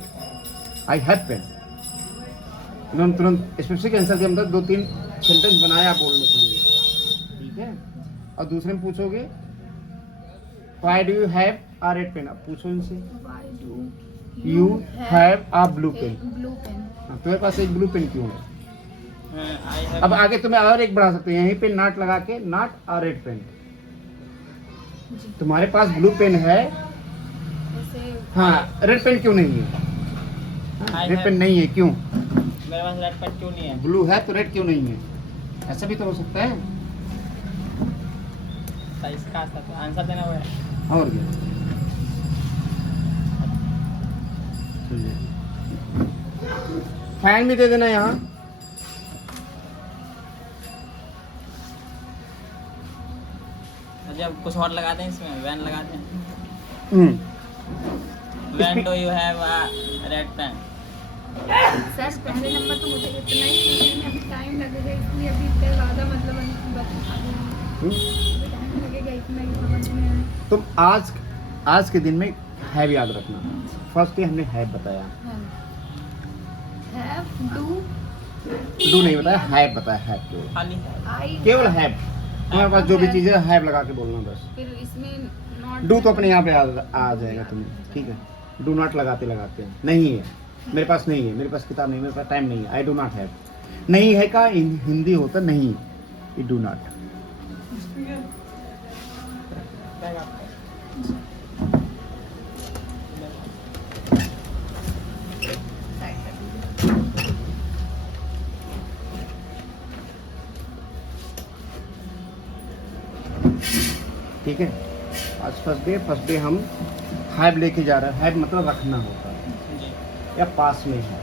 I have pen. इन्होंने तुरंत स्पेसिफिक आंसर के अंदर 2-3 सेंटेंस बनाया बोलने के लिए, ठीक है। और दूसरे में पूछोगे why do you have a red pen, अब पूछो इनसे Why do you have a blue a pen, blue pen? तुम्हारे पास एक ब्लू पेन क्यों है। I have. अब आगे तुम्हें और एक बढ़ा सकते हैं, यहीं पे नॉट लगा के, नॉट अ रेड पेन। जी। तुम्हारे पास ब्लू पेन है, जैसे हाँ रेड पेन क्यों नहीं है, I रेड have- पेन नहीं है क्यों, मेरे पास रेड पेन क्यों नहीं है? ब्लू है तो रेड क्यों नहीं है, ऐसा भी तो हो सकता है। तो इसका आंसर देना हुआ है। और क्या, फैन भी दे देना यहाँ। जब कुछ और लगाते हैं इसमें, वैन लगाते हैं। Hmm, when do you have a red pen? Sir पहले नंबर तो मुझे इतना ही चाहिए, अभी टाइम लगेगा इसलिए अभी इतना ज़्यादा मतलब बता हम्म। टाइम लगेगा इतना ही समझ में आए। तुम आज के दिन में हैव याद रखना। फर्स्ट डे हमने हैव बताया, हैव डू नहीं बताया, हैव बताया, हैव केवल, खाली है। आई केवल हैव। तुम्हारे पास जो भी चीज़ है हैव लगा के बोलना बस। फिर इसमें नॉट डू तो अपने यहाँ पे आ जाएगा तुम्हें, ठीक है। डू नॉट लगाते लगाते नहीं है, मेरे पास नहीं है, मेरे पास किताब नहीं, मेरे पास टाइम नहीं है, आई डू नॉट हैव। नहीं है का हिंदी होता नहीं, यू डू नॉट। ठीक है, आज फर्स्ट डे हम हैव लेके जा रहे हैं। हैव मतलब रखना होता है जी। या पास में है।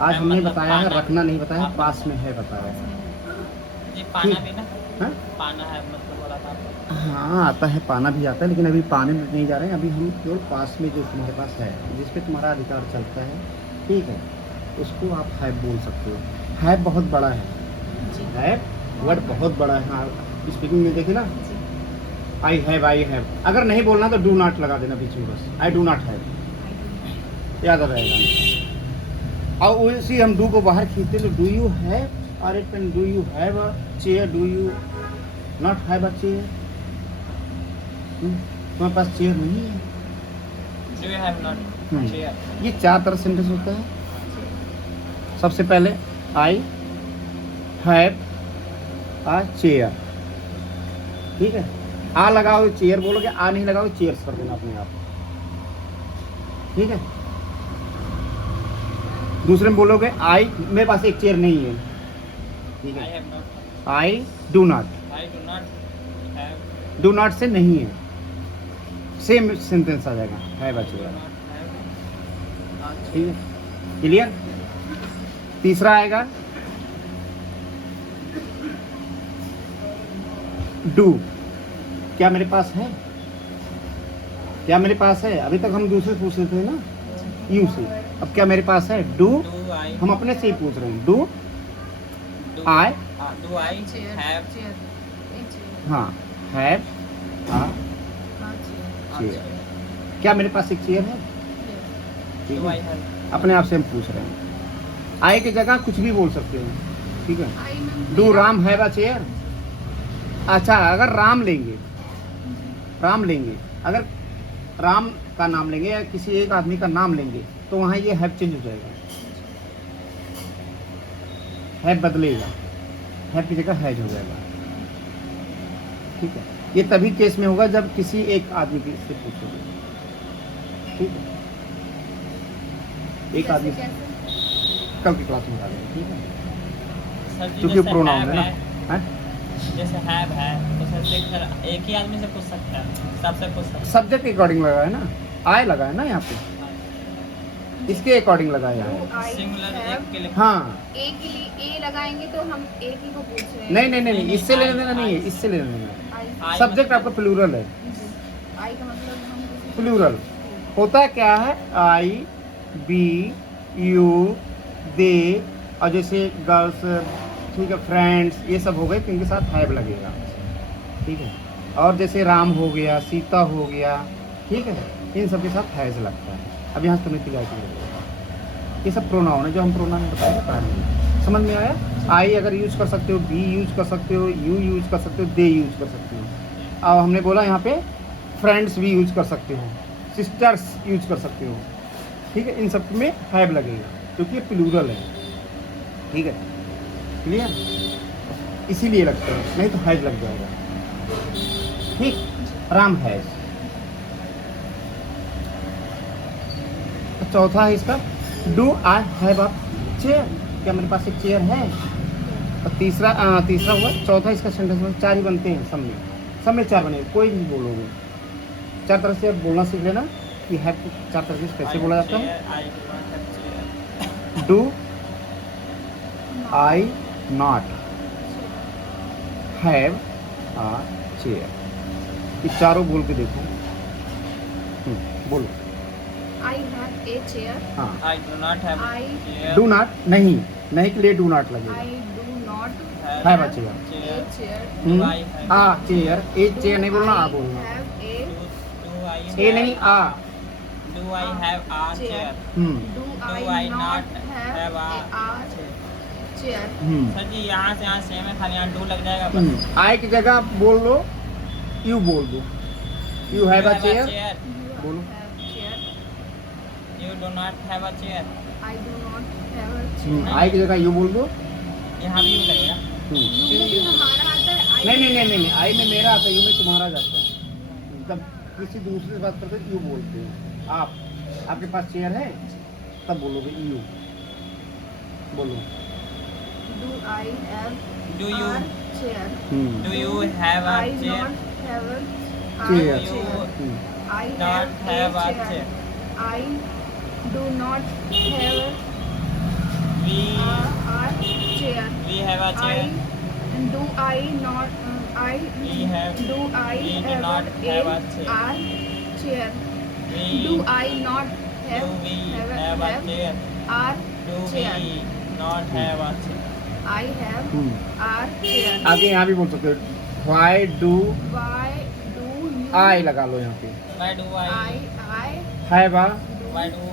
आज हैव हमने मतलब बताया है पाना। रखना नहीं बताया, आप- पास में है बताया है। जी पाना भी ना, हाँ? पाना है मतलब बोला था आपको। हाँ आता है, पाना भी आता है, लेकिन अभी पाने में नहीं जा रहे हैं। अभी हम केवल पास में जो तुम्हारे पास है, जिस पे तुम्हारा अधिकार चलता है, ठीक है, उसको आप हैव बोल सकते हो। हैव बहुत बड़ा है, हैव वर्ड बहुत बड़ा है। हाँ स्पीकिंग में देखे ना, आई हैव, अगर नहीं बोलना तो डू नॉट लगा देना बीच में बस, आई डू नॉट हैव, याद रहेगा। और उसी हम डू को बाहर खींचते तो डू यू हैव और it pen, do you have a chair, do you not have a chair. तुम्हारे पास चेयर नहीं है। Do you have not chair? ये 4 तरह सेंटेंस होता है। सबसे पहले आई हैव अ चेयर, ठीक है। आ लगाओ चेयर बोलोगे, आ नहीं लगाओ चेयर्स कर देना अपने आप, ठीक है। दूसरे में बोलोगे आई, मेरे पास एक चेयर नहीं है, ठीक आई है। Have not, I do not, I do not have, do not से नहीं है, सेम सेंटेंस आ जाएगा, हैव अ चेयर, ठीक है। क्लियर। तीसरा आएगा डू, क्या मेरे पास है, क्या मेरे पास है। अभी तक हम दूसरे पूछ रहे थे ना, यू से, अब क्या मेरे पास है, डू। डू आई, हम अपने से ही पूछ रहे हैं, do I do I have chair हाँ, हैव आ चेयर। क्या मेरे पास एक चेयर है? ठीक डू आई है, हैव अपने आप से हम पूछ रहे हैं। आई की जगह कुछ भी बोल सकते हो, ठीक है। आई में do Ram have a chair. अच्छा, अगर राम लेंगे, अगर राम का नाम लेंगे या किसी एक आदमी का नाम लेंगे तो वहाँ ये हैव चेंज हो जाएगा, हैव बदलेगा, हैव की जगह हैज हो जाएगा, ठीक है। ये तभी केस में होगा जब किसी एक आदमी की से पूछोगे, ठीक है। एक आदमी से कल की क्लास में डालेंगे, ठीक है, सर जी क्योंकि जैसे प्रोनाउन have है ना। हैं? जैसे हैव है तो सर से एक ही आदमी से पूछ सकता है, सबसे पूछ सकता सब्जेक्ट के अकॉर्डिंग लगा है ना, आय लगा है ना यहाँ पे, है। इसके अकॉर्डिंग लगाया है। सिंगुलर एक के लिए हाँ, ए के लिए ए लगाएंगे तो हम एक ही को पूछ रहे हैं। नहीं, इससे लेने देना नहीं है, इससे लेना देना है। आई सब्जेक्ट आपका प्लूरल है, आई का मतलब हम किसी- प्लूरल होता क्या है, आई, बी, यू, दे, और जैसे गर्ल्स, ठीक है, फ्रेंड्स, ये सब हो गए तो इनके साथ हैव लगेगा, ठीक है। और जैसे राम हो गया, सीता हो गया, ठीक है, इन सब के साथ हैज लगता है। अब यहाँ तुम्हें क्लियर लगेगा, ये सब प्रोनाउन है जो हम प्रोनाउन बताएंगे बाद में। समझ में आया? आई अगर यूज कर सकते हो, बी यूज कर सकते हो, यू यूज कर सकते हो, दे यूज कर सकते हो। और हमने बोला यहाँ पे फ्रेंड्स भी यूज कर सकते हो, सिस्टर्स यूज कर सकते हो, ठीक है। इन सब में हैव लगेगा क्योंकि ये प्लूरल है, ठीक है, क्लियर, इसीलिए लगता है, नहीं तो हैज लग जाएगा, ठीक। राम हैज। चौथा है इसका, do I have a chair, क्या मेरे पास एक चेयर है। और तीसरा हुआ, चौथा इसका सेंटेंस में 4 ही बनते हैं, सब में 4 बने, कोई भी बोलोगे 4 तरह से बोलना सीख लेना कि हैव को 4 तरह से कैसे बोला जाता है। Do I not have a chair, ये चारों बोल के देखो। बोलो। I have a chair. हाँ, I do not have I do not नहीं के लिए डू नॉट लगेगा, I do not have a chair. A chair. A chair, a chair नहीं बोलना, आ बोलना, हैव ए ए नहीं a. Do I have a chair. Do I I not not have have a a chair. Sir जी यहाँ से यहाँ same है, खाली यहाँ डू लग जाएगा बस। आई की जगह बोल लो, यू बोल दो, यू हैव अ चेयर बोलो। You do not have a chair. I do not have a chair. I की जगह यू बोल दो। यहाँ भी यू लगेगा। यू हमारा आता है, आई नहीं, आई में मेरा आता है, यू में तुम्हारा जाता है। जब किसी दूसरे से बात करते हैं यू बोलते हैं। आपके पास चेयर है तब बोलोगे यू, बोलो। Do I have do you chair. Do you have a I chair? Not have a chair. Chair. I Not have a chair. I do not have We chair. we have a chair. Do I not? I We have- Do I we do have not have a chair. chair? We Do I not have? do we have a chair? Do chair? we not have a chair? I have chair. आगे यहाँ भी बोल सकते हो। Why do Why do you? I लगा लो यहाँ पे। Why do I? I Have a Why do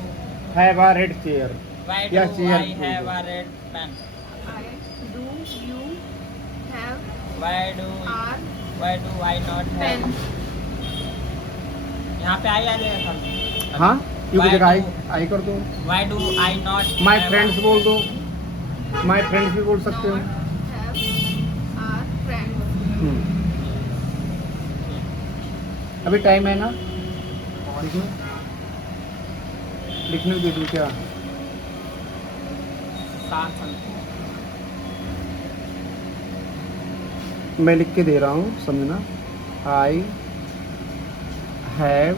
red chair। why या do chair I have a red pen? do you have Why do I not pen? have? यहाँ पे आई आ जाएगा sir. हाँ, you की Why जगह do- आई कर दो। Why do I not? My have friends a- बोल दो, माई फ्रेंड्स भी बोल सकते हो। Not have our friends. अभी टाइम है ना, लिखने में दे दूँ क्या? 7 साल। मैं लिख के दे रहा हूँ, समझना। आई हैव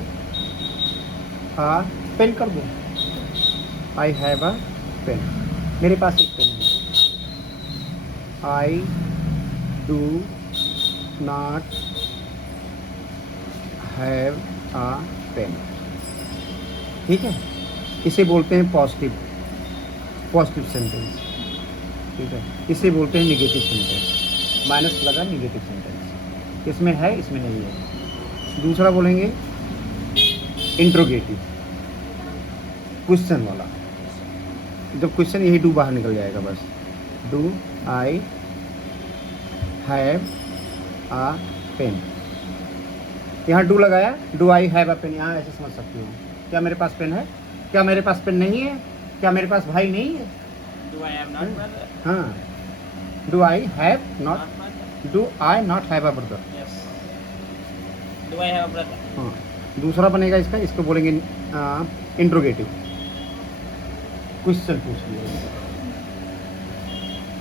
अ पेन कर दो। आई हैव अ पेन, मेरे पास एक पेन है। I do not have a pen, ठीक है। इसे बोलते हैं पॉजिटिव सेंटेंस, ठीक है। इसे बोलते हैं निगेटिव सेंटेंस, माइनस लगा, निगेटिव सेंटेंस, इसमें है, इसमें नहीं है। दूसरा बोलेंगे इंट्रोगेटिव, क्वेश्चन वाला। जब क्वेश्चन यही डू बाहर निकल जाएगा बस। Do I have a pen, यहाँ डू लगाया, do I have a pen, यहाँ ऐसे समझ सकती हो, क्या मेरे पास पेन है, क्या मेरे पास पेन नहीं है, क्या मेरे पास भाई नहीं है। Do I have not brother? हाँ, do I have not, Not brother? Do I not have a brother. Yes. Do I have a brother? हाँ, दूसरा बनेगा इसका, इसको बोलेंगे इंट्रोगेटिव, क्वेश्चन पूछ लिया।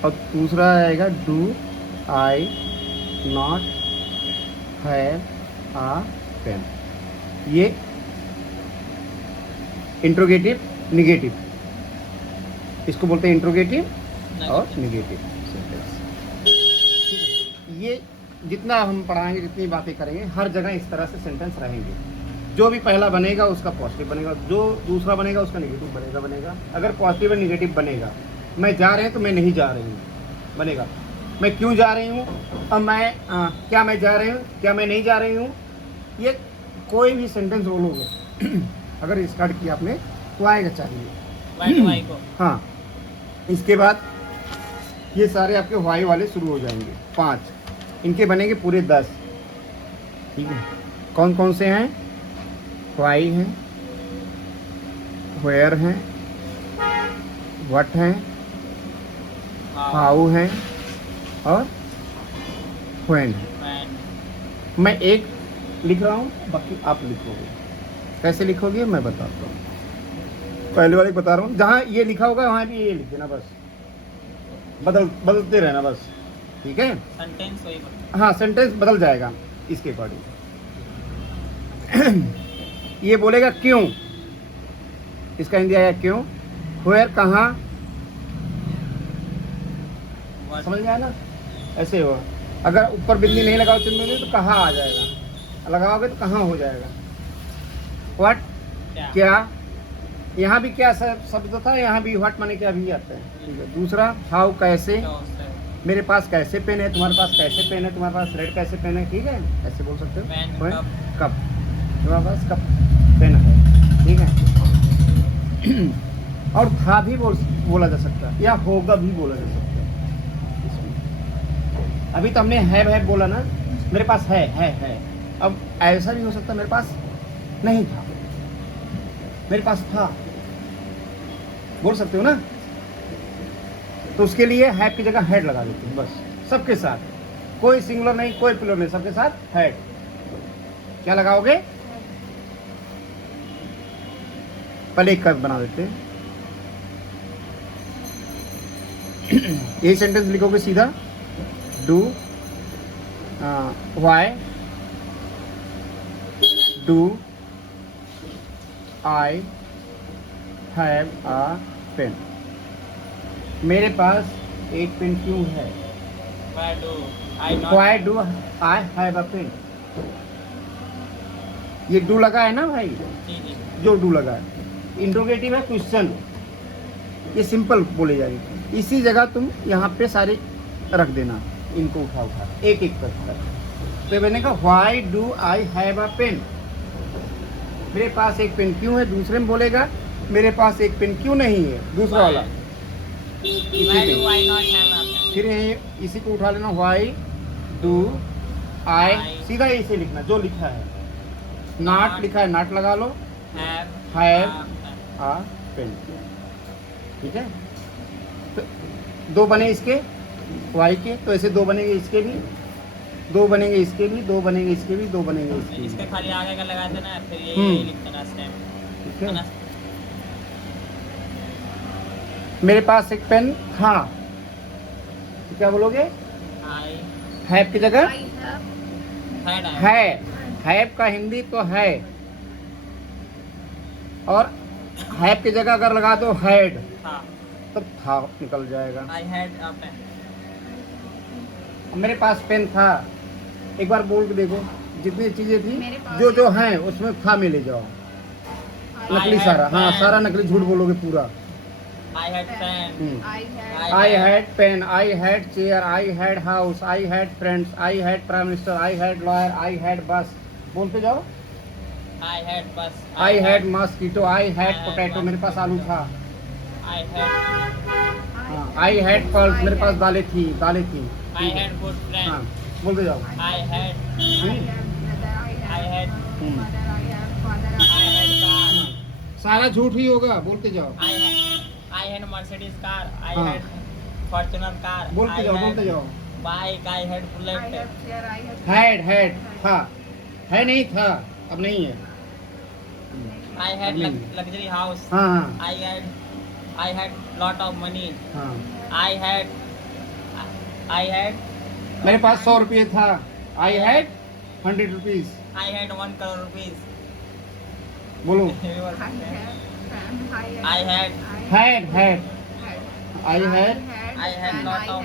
और दूसरा आएगा do I not have a pen. ये इंट्रोगेटिव निगेटिव, इसको बोलते हैं इंट्रोगेटिव और निगेटिव सेंटेंस। ये जितना हम पढ़ाएंगे, जितनी बातें करेंगे, हर जगह इस तरह से सेंटेंस रहेंगे। जो भी पहला बनेगा उसका पॉजिटिव बनेगा, जो दूसरा बनेगा उसका नेगेटिव बनेगा। अगर पॉजिटिव और नेगेटिव बनेगा, मैं जा रहे हैं तो मैं नहीं जा रही हूँ बनेगा, मैं क्यों जा रही हूँ, और मैं क्या मैं जा रही हूँ, क्या मैं नहीं जा रही हूँ। ये कोई भी सेंटेंस बोलोगे अगर स्टार्ट किया आपने तो आएगा चाहिए। Why do I go? हाँ, इसके बाद ये सारे आपके वाई वाले शुरू हो जाएंगे, 5, इनके बनेंगे पूरे 10। ठीक है, कौन कौन से हैं? वाई हैं, वेयर हैं, व्हाट हैं, हाउ हैं और व्हेन है। When? मैं एक लिख रहा हूँ, बाकी आप लिखोगे। कैसे लिखोगे मैं बताता हूँ, पहले वाले बता रहा हूँ। जहाँ ये लिखा होगा वहाँ भी ये लिख देना, बस बदलते रहना बस। ठीक है, Sentence वही बोलो। हाँ, सेंटेंस बदल जाएगा इसके अकॉर्डिंग। ये बोलेगा क्यों, इसका हिंदी आया क्यों। वेयर कहाँ, What? समझ में आया ना, ऐसे हो। अगर ऊपर बिंदी नहीं लगाओ चिन्ह में तो कहाँ आ जाएगा, लगाओगे तो कहाँ हो जाएगा। व्हाट, क्या? क्या, यहाँ भी क्या शब्द था, यहाँ भी व्हाट माने क्या भी आता है। ठीक है, दूसरा हाउ, कैसे, तो उससे मेरे पास कैसे पेन है, तुम्हारे पास कैसे पेन है, तुम्हारे पास रेड कैसे पेन है। ठीक है, ऐसे बोल सकते हो। When, When, कब। कब, तुम्हारे पास कब पेन है। ठीक है, और था भी बोला जा सकता है, या होगा भी बोला जा सकता है इसमें। अभी तो हमने है बोला ना, मेरे पास है। अब ऐसा भी हो सकता है मेरे पास नहीं था, मेरे पास था, बोल सकते हो ना। तो उसके लिए हैव की जगह हेड लगा देते हैं बस, सबके साथ, कोई सिंगुलर नहीं, कोई प्लूरल नहीं, सबके साथ हेड। क्या लगाओगे, पहले एक बना देते हैं। यही सेंटेंस लिखोगे सीधा, do why do I have a pen. मेरे पास एक पेन क्यों है। Why do I not? Why do I have a pen. ये डू लगा है ना भाई, जी। जो डू लगा है, इंट्रोगेटिव है, क्वेश्चन, ये सिंपल बोले जाएंगे। इसी जगह तुम यहाँ पे सारे रख देना, इनको उठा एक एक कर। तो मैंने कहा why do I have a pen, मेरे पास एक पेन क्यों है। दूसरे में बोलेगा मेरे पास एक पेन क्यों नहीं है, दूसरा वाला। Why do I not have a pen? फिर इसी को उठा लेना, व्हाई डू आई, सीधा इसे लिखना जो लिखा है। नॉट लिखा है, नॉट लगा लो, Have Have. a pen. A pen. ठीक है, तो 2 बने इसके वाई के, तो ऐसे 2 बनेंगे इसके भी, 2 बनेंगे इसके भी, 2 बनेंगे इसके भी, 2 बनेंगे इसके इसके भी। खाली आगे का लगा देना, फिर ये हम्म। लिख देना स्टेम। ठीक है, मेरे पास एक पेन था, तो क्या बोलोगे, I हैव की जगह I have had a have का हिंदी तो है, और हैव की जगह अगर लगा दो हैड, था। तब था निकल जाएगा। I had a pen. मेरे पास पेन था, एक बार बोल के देखो, जितनी चीजें थी मेरे पास जो जो हैं उसमें था में ले जाओ, I नकली had सारा। हाँ, pen. सारा नकली झूठ बोलोगे पूरा। I had friend. I had pen, I had chair, I had house, I had friends, I had prime minister, I had lawyer, I had bus. बोलते जाओ. I had bus. I had mosquito, I had I had potato, मेरे पास आलू था. I had. I had pearls, मेरे पास दालें थी. I had good friend. हाँ, बोलते जाओ. I had. I had. Hmm. I had car. सारा झूठ ही होगा, बोलते जाओ. I had Mercedes car. I हाँ. had Fortuner car. बोलते I जाओ, had बोलते जाओ. Bike. I had bullet. Had था, है नहीं था, अब नहीं है. I had नहीं. luxury house. हाँ I had lot of money. हाँ. I had. मेरे पास 100 रुपये था. I had 100 rupees. I had 1 crore rupees. बोलो. I had. Had. I had. I had lot of.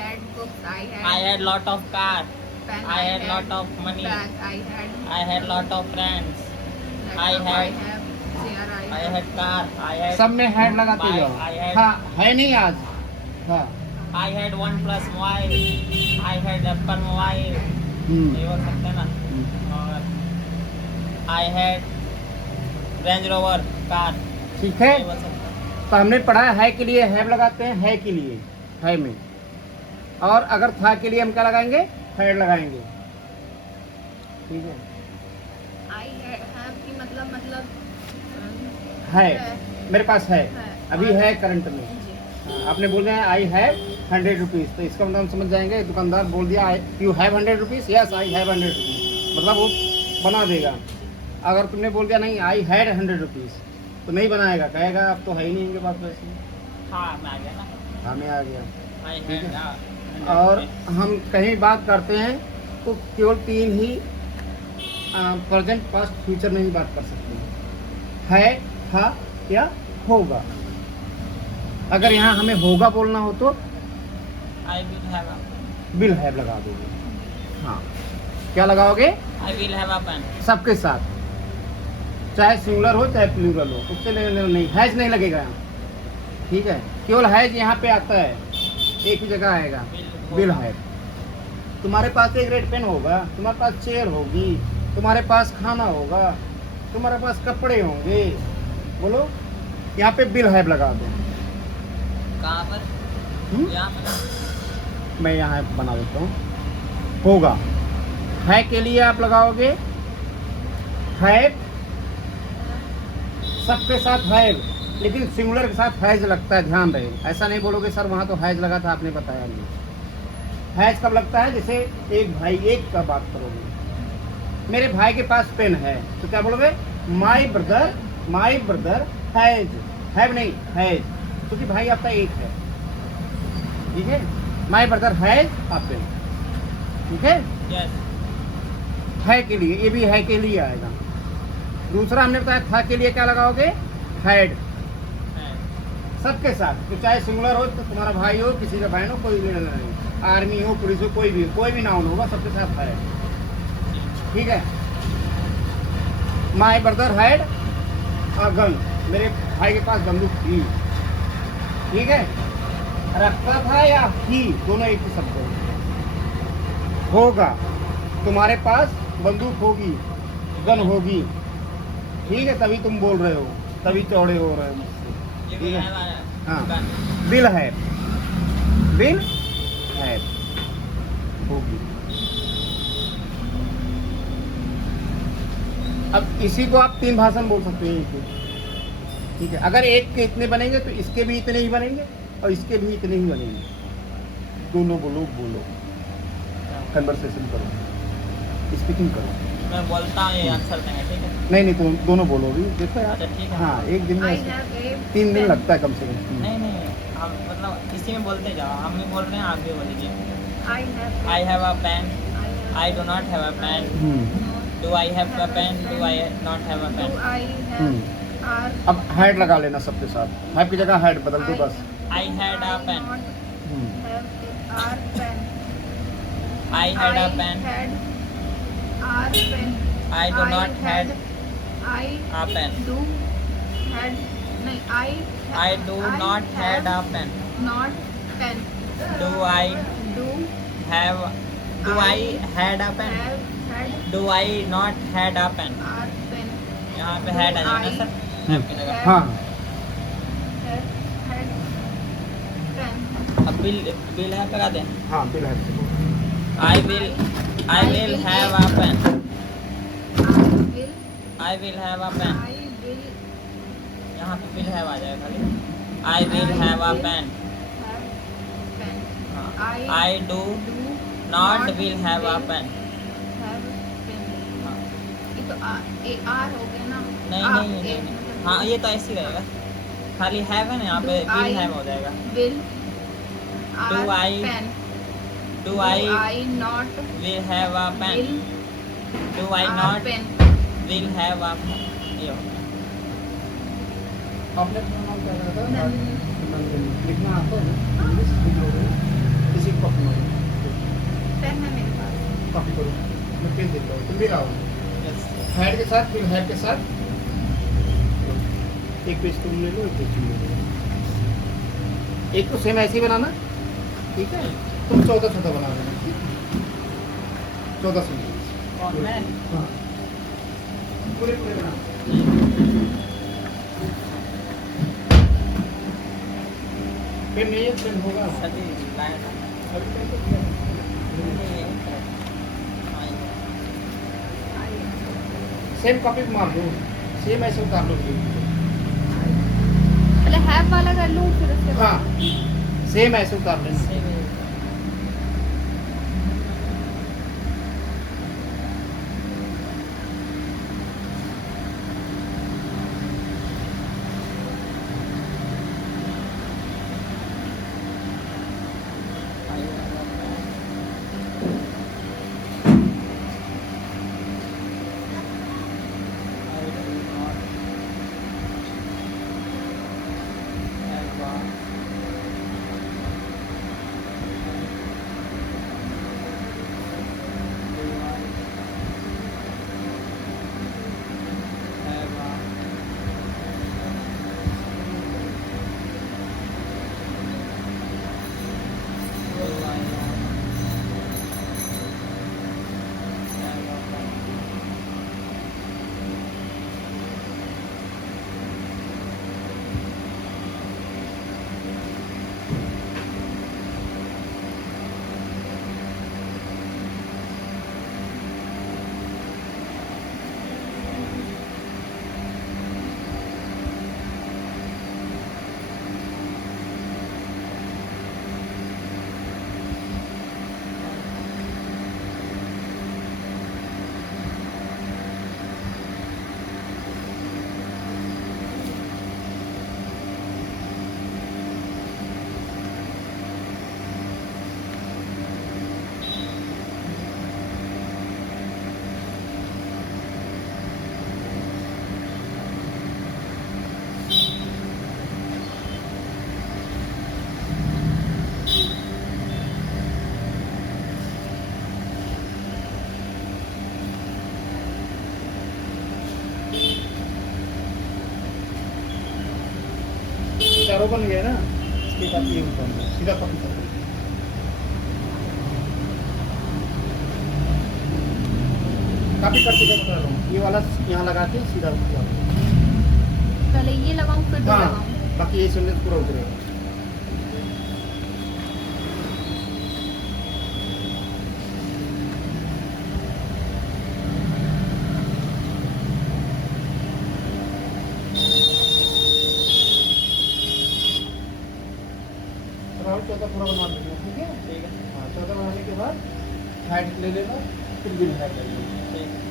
I had lot of car. I had lot of money. I had lot of friends. I had car. I had. सब में had लगाते bike. जाओ. I had. हाँ, है नहीं आज. हाँ. I had OnePlus mobile. I had Apple mobile. हम्म. ये बोल सकते हैं ना. और I had Range Rover car. ठीक है. ये बोल सकते हैं. तो हमने पढ़ा है के लिए हैव लगाते हैं, है के लिए है में, और अगर था के लिए हम क्या लगाएंगे, हैड लगाएंगे. ठीक है. है, मेरे पास है, अभी है करंट में. हाँ, आपने बोल रहे हैं आई हैव 100 रुपीज़, तो इसका मतलब हम समझ जाएंगे. दुकानदार बोल दिया you have 100 rupees, yes I have 100 rupees, मतलब वो बना देगा. अगर तुमने बोल दिया नहीं आई हैड 100 रुपीज़, तो नहीं बनाएगा, कहेगा अब तो है ही नहीं इनके पास पैसे. हाँ मैं आ गया ना. हमें आ गया. I ठीक had. है. और हम कहीं बात करते हैं तो केवल 3 ही प्रेजेंट, पास्ट, फ्यूचर में ही बात कर सकते हैं. है, था या होगा. अगर यहाँ हमें होगा बोलना हो तो I will have a. Will have लगा दोगे. हाँ, क्या लगाओगे, I will have a pen. सबके साथ, चाहे सिंगुलर हो चाहे प्लूरल हो, उससे लेना नहीं. हैज नहीं लगेगा यहाँ. ठीक है. केवल हैज यहाँ पे आता है, एक ही जगह आएगा. Will have. तुम्हारे पास एक रेड पेन होगा, तुम्हारे पास चेयर होगी, तुम्हारे पास खाना होगा, तुम्हारे पास कपड़े होंगे. बोलो, यहाँ पे विल हैव लगा दो. कहाँ पर? हम्म? यहाँ पर. मैं यहाँ बना देता हूँ. होगा, है के लिए आप लगाओगे हैव, सबके साथ हैव, लेकिन सिंगुलर के साथ हैज लगता है, ध्यान रहे. ऐसा नहीं बोलोगे सर वहाँ तो हैज लगा था, आपने बताया नहीं. हैज कब लगता है, जैसे एक भाई एक का बात करोगे, मेरे भाई के पास पेन है, तो क्या बोलोगे, माई ब्रदर हैज. हैव नहीं, हैज, क्योंकि भाई आपका एक है. ठीक है. My brother has a pen. ठीक है. Yes. है के लिए, ये भी है के लिए आएगा. दूसरा हमने बताया था के लिए क्या लगाओगे, हैड. सबके साथ, तो चाहे सिंगुलर हो तो तुम्हारा भाई हो, किसी का बहन हो, कोई भी नहीं, आर्मी हो, पुलिस हो, कोई भी नाउन होगा, सबके साथ है. ठीक है. My brother had a gun, मेरे भाई के पास बंदूक थी. ठीक है. रखता था या ही, दोनों एक ही शब्द होगा. तुम्हारे पास बंदूक होगी, गन होगी. ठीक है. तभी तुम बोल रहे हो, तभी चौड़े हो रहे हो मुझसे. You ठीक will है. have a हाँ. gun. विल हैव होगी. अब इसी को आप 3 भाषा में बोल सकते हैं. इसे. ठीक है. अगर एक के इतने बनेंगे तो इसके भी इतने ही बनेंगे और इसके भी इतने ही बनेंगे. दोनों बोलो, कन्वर्सेशन करो, स्पीकिंग करो. मैं बोलता हूँ ये आंसर देंगे. ठीक है. नहीं तुम दोनों बोलो भी. देखो यार. अच्छा ठीक है. हाँ, एक दिन में 3 दिन लगता है कम से कम. नहीं हम मतलब इसी में बोलते जाओ. हम भी बोल रहे हैं, आप भी बोलिए. I have a pen. I do not have a pen. Do I have a pen? Do I not have a pen? अब हैड लगा लेना सबके साथ. हैव की जगह हैड बदल दो बस. I had a pen. I had a pen. I do not had I a pen. do had नहीं I I do not had a pen. Not pen. Do I Do have? Do I had a pen? have had Do I not had a pen? are pen. यहाँ पे had आ जाएगा I sir have की जगह। हाँ Have had pen. अब bill have लगा दें। हाँ बिल है I will have a pen. I I will will have a pen। I will यहाँ पे will have आ जाएगा खाली। I will have a pen। have pen. हाँ। I I do do not will have a pen। have pen. हाँ। ये तो are हो गया ना। नहीं नहीं नहीं नहीं। हाँ ये तो ऐसे ही रहेगा। खाली have है ना यहाँ पे Do will I- have हो जाएगा। Will Do are I- pen. Do I I not will have a pen? will Do I are not pen. will have a pen? ये हो गया। आपने अपना नाम क्या रखा था नंदन। नंदन। लिखना आता है इंग्लिश लिखोगे किसी को कॉपी मारो पेन है मेरे पास। कॉपी करो मैं पेन देता हूँ तुम भी लाओ Yes। हेड के साथ फिर हेड के साथ एक पेज तुम ले लो एक पेज तुम ले लो एक तो सेम ऐसे ही बनाना ठीक है तुम 14 बना देना 14 से कौन मैं? हाँ पूरे पूरे बना पेन नहीं है पेन होगा सभी लाइन अभी पेन तो दिया है। सेम कॉपी मार दो सेम ऐसे उतार लो पहले हैव वाला कर लूँ फिर उसके बाद हाँ सेम ऐसे उतार लेना चारों बन गए ना इसके बाद ये ऊपर में सीधा कॉपी कर दो कॉपी करके क्या बता रहा हूँ ये वाला यहाँ लगा के सीधा ऊपर पहले ये लगाऊँ फिर दो हाँ लगाऊँ। बाकी ये सेंटेंस पूरा उतरेगा राहुल 14 पूरा बनवा देना ठीक है ठीक है हाँ 14 बनाने के बाद हाइट ले लेना फिर बिल हाइट ले लेना ठीक है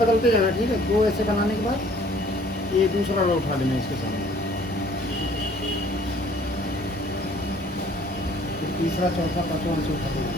बदलते जाना, ठीक है। दो ऐसे बनाने के बाद ये दूसरा रोल उठा लेना इसके सामने, फिर तीसरा चौथा पांचवा से उठा देना।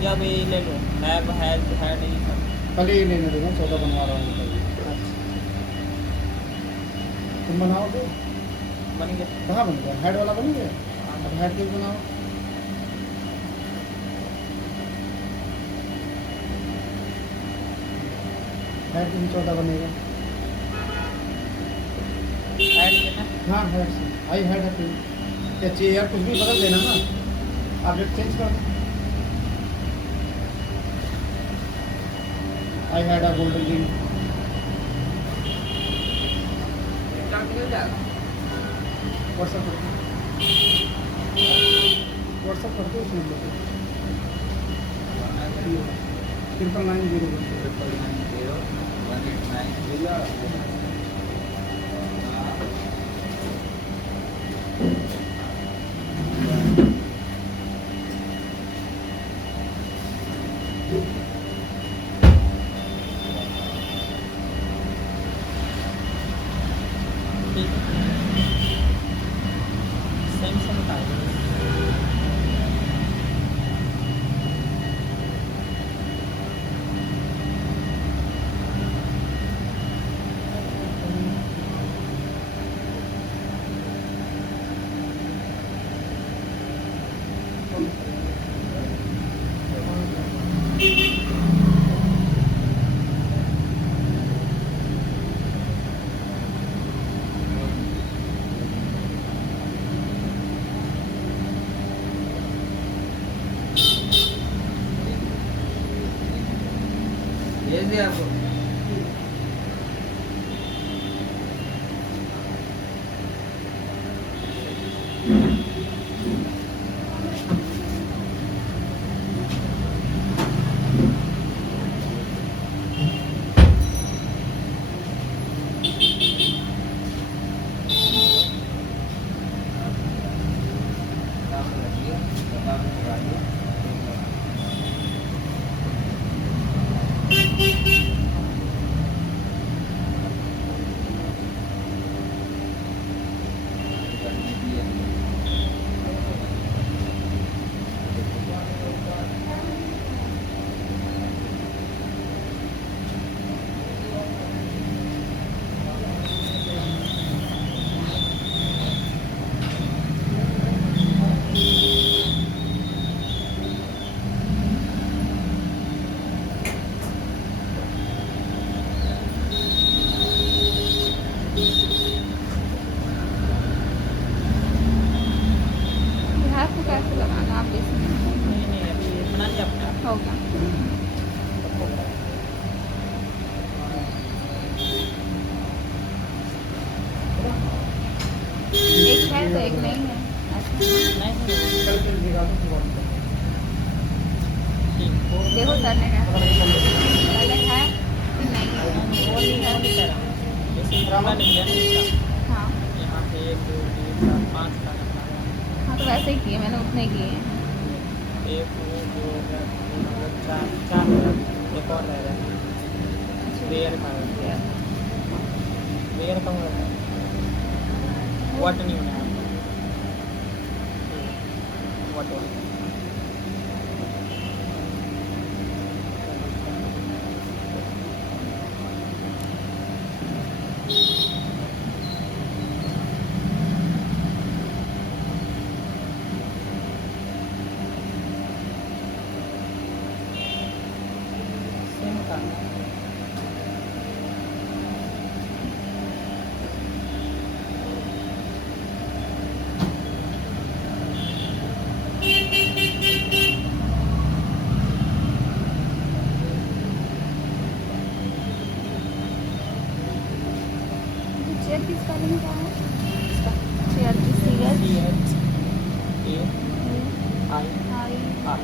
जब ये ले लो हैव हैज हैड ये सब। पहले ये लेने देना, चौथा बनवा रहा हूँ पहले। तुम बनाओगे? बन गया। कहाँ बन गया? हेड वाला बन गया। अब हेड के बनाओ। हेड भी 14 बनेगा। हैड कितना? हाँ हेड से आई हेड है। क्या चाहिए यार, कुछ भी बदल देना ना, आप रेट चेंज कर दो। I had a golden ring. WhatsApp कर दो। WhatsApp कर दो इस नंबर पे। 9990189। सैमसंग का भेज दिया आपको। बिहार को कैसे लगाना आप इसमें? नहीं अभी बना लिया अपने आप। हो गया। एक है तो एक नहीं है। अच्छा देखो सर ने कहा पहले है कि नहीं है। हाँ यहाँ पे 1 2 3 4 5 का नंबर है। हाँ तो वैसे ही किए मैंने, उतने किए हैं। 1 2 3 4 एक और रह रहा है। वेयर का वेयर का हो रहा है। व्हाट न्यू है व्हाट सिम का चेयर किस स्पेलिंग का है? चेयर की सीरियल CHAI आई R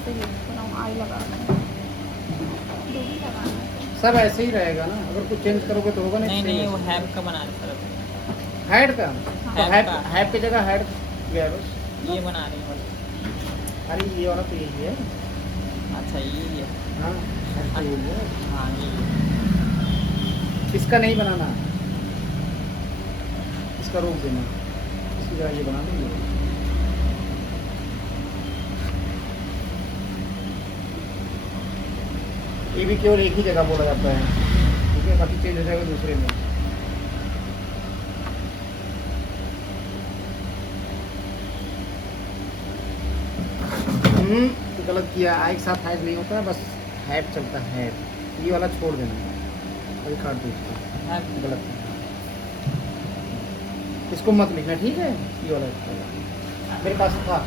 ऐसे यूज कराऊँ, आई लगाना है, जो भी लगाना है। सब ऐसे ही रहेगा ना, अगर कुछ चेंज करोगे तो होगा नहीं नहीं। नहीं, वो हैव का बना रहे सर अभी। हेड का तो Have हेड का। हेड की जगह हेड गया बस। ये बना रही हूँ। अरे ये वाला तो यही है। अच्छा ये है। हाँ head तो यही है। हाँ ये। इसका नहीं बनाना, इसका रोक देना, इसकी जगह ये बना देंगे। ये भी केवल एक ही जगह बोला जाता है, ठीक है, बाकी चेंज हो जाएगा दूसरे में। तो गलत किया, आई के साथ हैज नहीं होता, बस हैव चलता है। ये वाला छोड़ देना, अभी काट दो इसको, Have। गलत है। इसको मत लिखना, ठीक है, ये वाला मेरे पास था,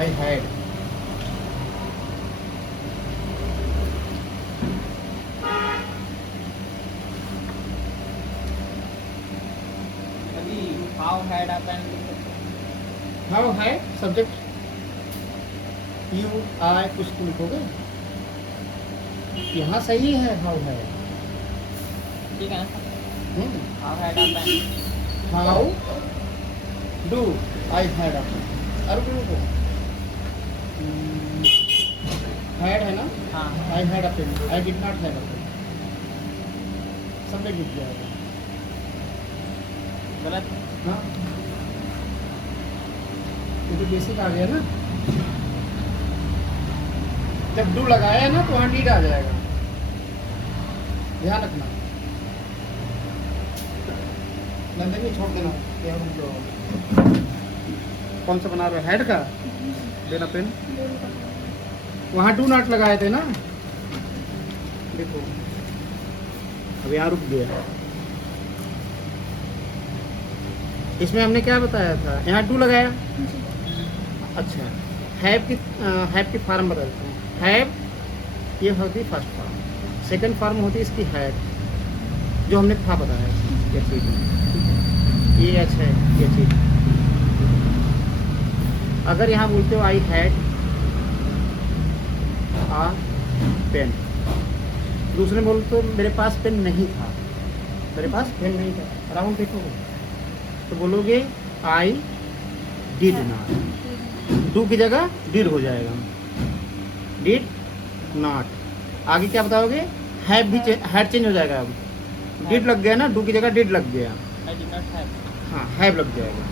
आई हैड। अभी हाउ हैड हैपेंड। हाउ है सब्जेक्ट, यू आई कुछ तो लिखोगे, यहाँ सही है हाउ है। ठीक है ना। How had happened. How do I had अरे रुको, हैड है ना, हाँ I had a pen, I did not have a pen, subject लिख दिया है। गलत। हाँ ये तो बेसिक आ गया ना, जब डू लगाया ना तो वहाँ डीड आ जाएगा, ध्यान रखना। नंदन भी छोड़ देना, क्या मतलब कौन सा बना रहे हो, हेड का देना पेन, वहाँ डू नॉट लगाए थे ना, देखो अब यहाँ रुक गया। इसमें हमने क्या बताया था, यहाँ डू लगाया। अच्छा हैव की फार्म बदलते हैं, हैव ये होती फर्स्ट फार्म, सेकंड फार्म होती है इसकी हैड, जो हमने था बताया ये चीज़ में, ये एच है ये चीज़। अगर यहाँ बोलते हो आई हैड आ पेन, दूसरे बोलते हो मेरे पास पेन नहीं था, मेरे पास पेन नहीं था, अराउंड देखोगे तो बोलोगे आई डिड नॉट, डू की जगह डिड हो जाएगा, डिड नॉट। आगे क्या बताओगे, हैव भी हैड चेंज हो जाएगा, अब डिड लग गया ना, डू की जगह डिड लग गया, आई डिड नॉट हैव। हाँ हैव लग जाएगा।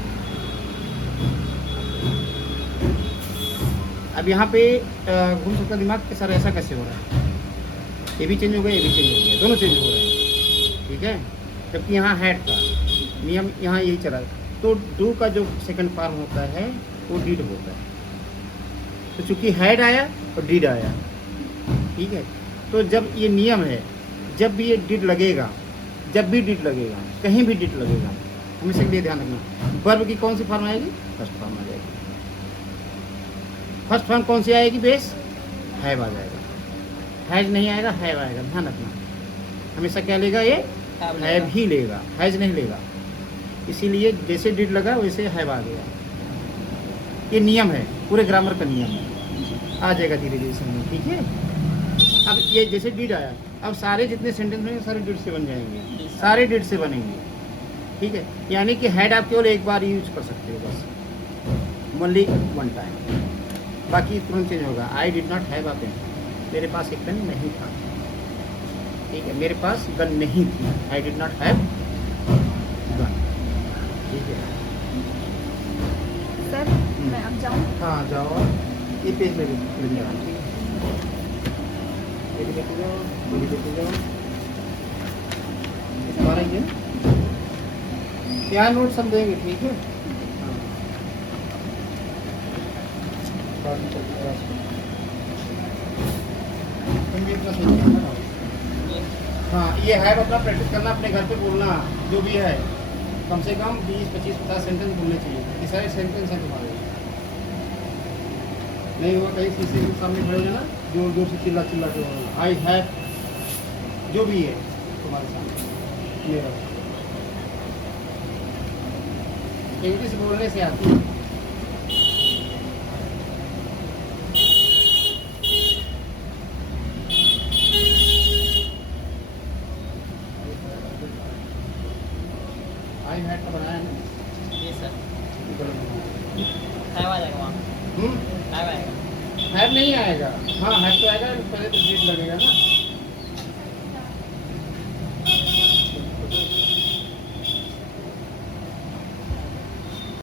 अब यहाँ पे घूम सकता दिमाग कि सर ऐसा कैसे हो रहा है, ये भी चेंज हो गया ये भी चेंज हो गया, दोनों चेंज हो रहे हैं, ठीक है। जबकि यहाँ हैड था, नियम यहाँ यही चला, तो डू का जो सेकंड फॉर्म होता है वो डिड होता है, तो चूंकि हैड आया और डिड आया, ठीक है। तो जब ये नियम है, जब भी ये डिड लगेगा, जब भी डिड लगेगा, कहीं भी डिड लगेगा, हमेशा के लिए ध्यान रखना, वर्ब की कौन सी फॉर्म आएगी, फर्स्ट फॉर्म आ जाएगी। फर्स्ट फॉर्म कौन सी आएगी, बेस हैव आ जाएगा, हैज नहीं आएगा हैव आएगा, ध्यान रखना। हमेशा क्या लेगा, ये हैव ही लेगा, हैज नहीं लेगा। इसीलिए जैसे डिड लगा वैसे हैव आ गया, ये नियम है, पूरे ग्रामर का नियम है, आ जाएगा धीरे धीरे समझ, ठीक है। अब ये जैसे डिड आया, अब सारे जितने सेंटेंस में सारे डिड से बन जाएंगे, सारे डिड से बनेंगे, ठीक है। यानी कि हैड आप केवल एक बार यूज कर सकते हो बस, ओनली वन टाइम, बाकी तुरंत चेंज होगा। I did not have a pen, मेरे पास एक पेन नहीं था, ठीक है, मेरे पास गन नहीं थी, आई डिड नॉट हैव गन, ठीक है। सर मैं अब जाऊँ? हाँ जाओ, ये पेज में भी जाओ, ठीक है, ये भी लेते जाओ, ये भी लेते जाओ, आ रही है यहाँ नोट्स हम देंगे, ठीक है। हाँ ये है, अपना प्रैक्टिस करना, अपने घर पे बोलना, जो भी है कम से कम 20, 25, 50 सेंटेंस बोलने चाहिए, ये सारे सेंटेंस हैं तुम्हारे। नहीं हुआ कहीं शीशे के सामने खड़े हो जाना, जोर जोर से चिल्ला चिल्ला के बोलना, आई हैव, जो भी है तुम्हारे सामने मेरा, इंग्लिश बोलने से आती है। आई हैड तो बनाया ना। जी सर इधर बनाओ। टाइम आ जाएगा वहाँ हम्म, टाइम आएगा हैड नहीं आएगा। हाँ हैड तो आएगा, पहले तो डेट लगेगा ना।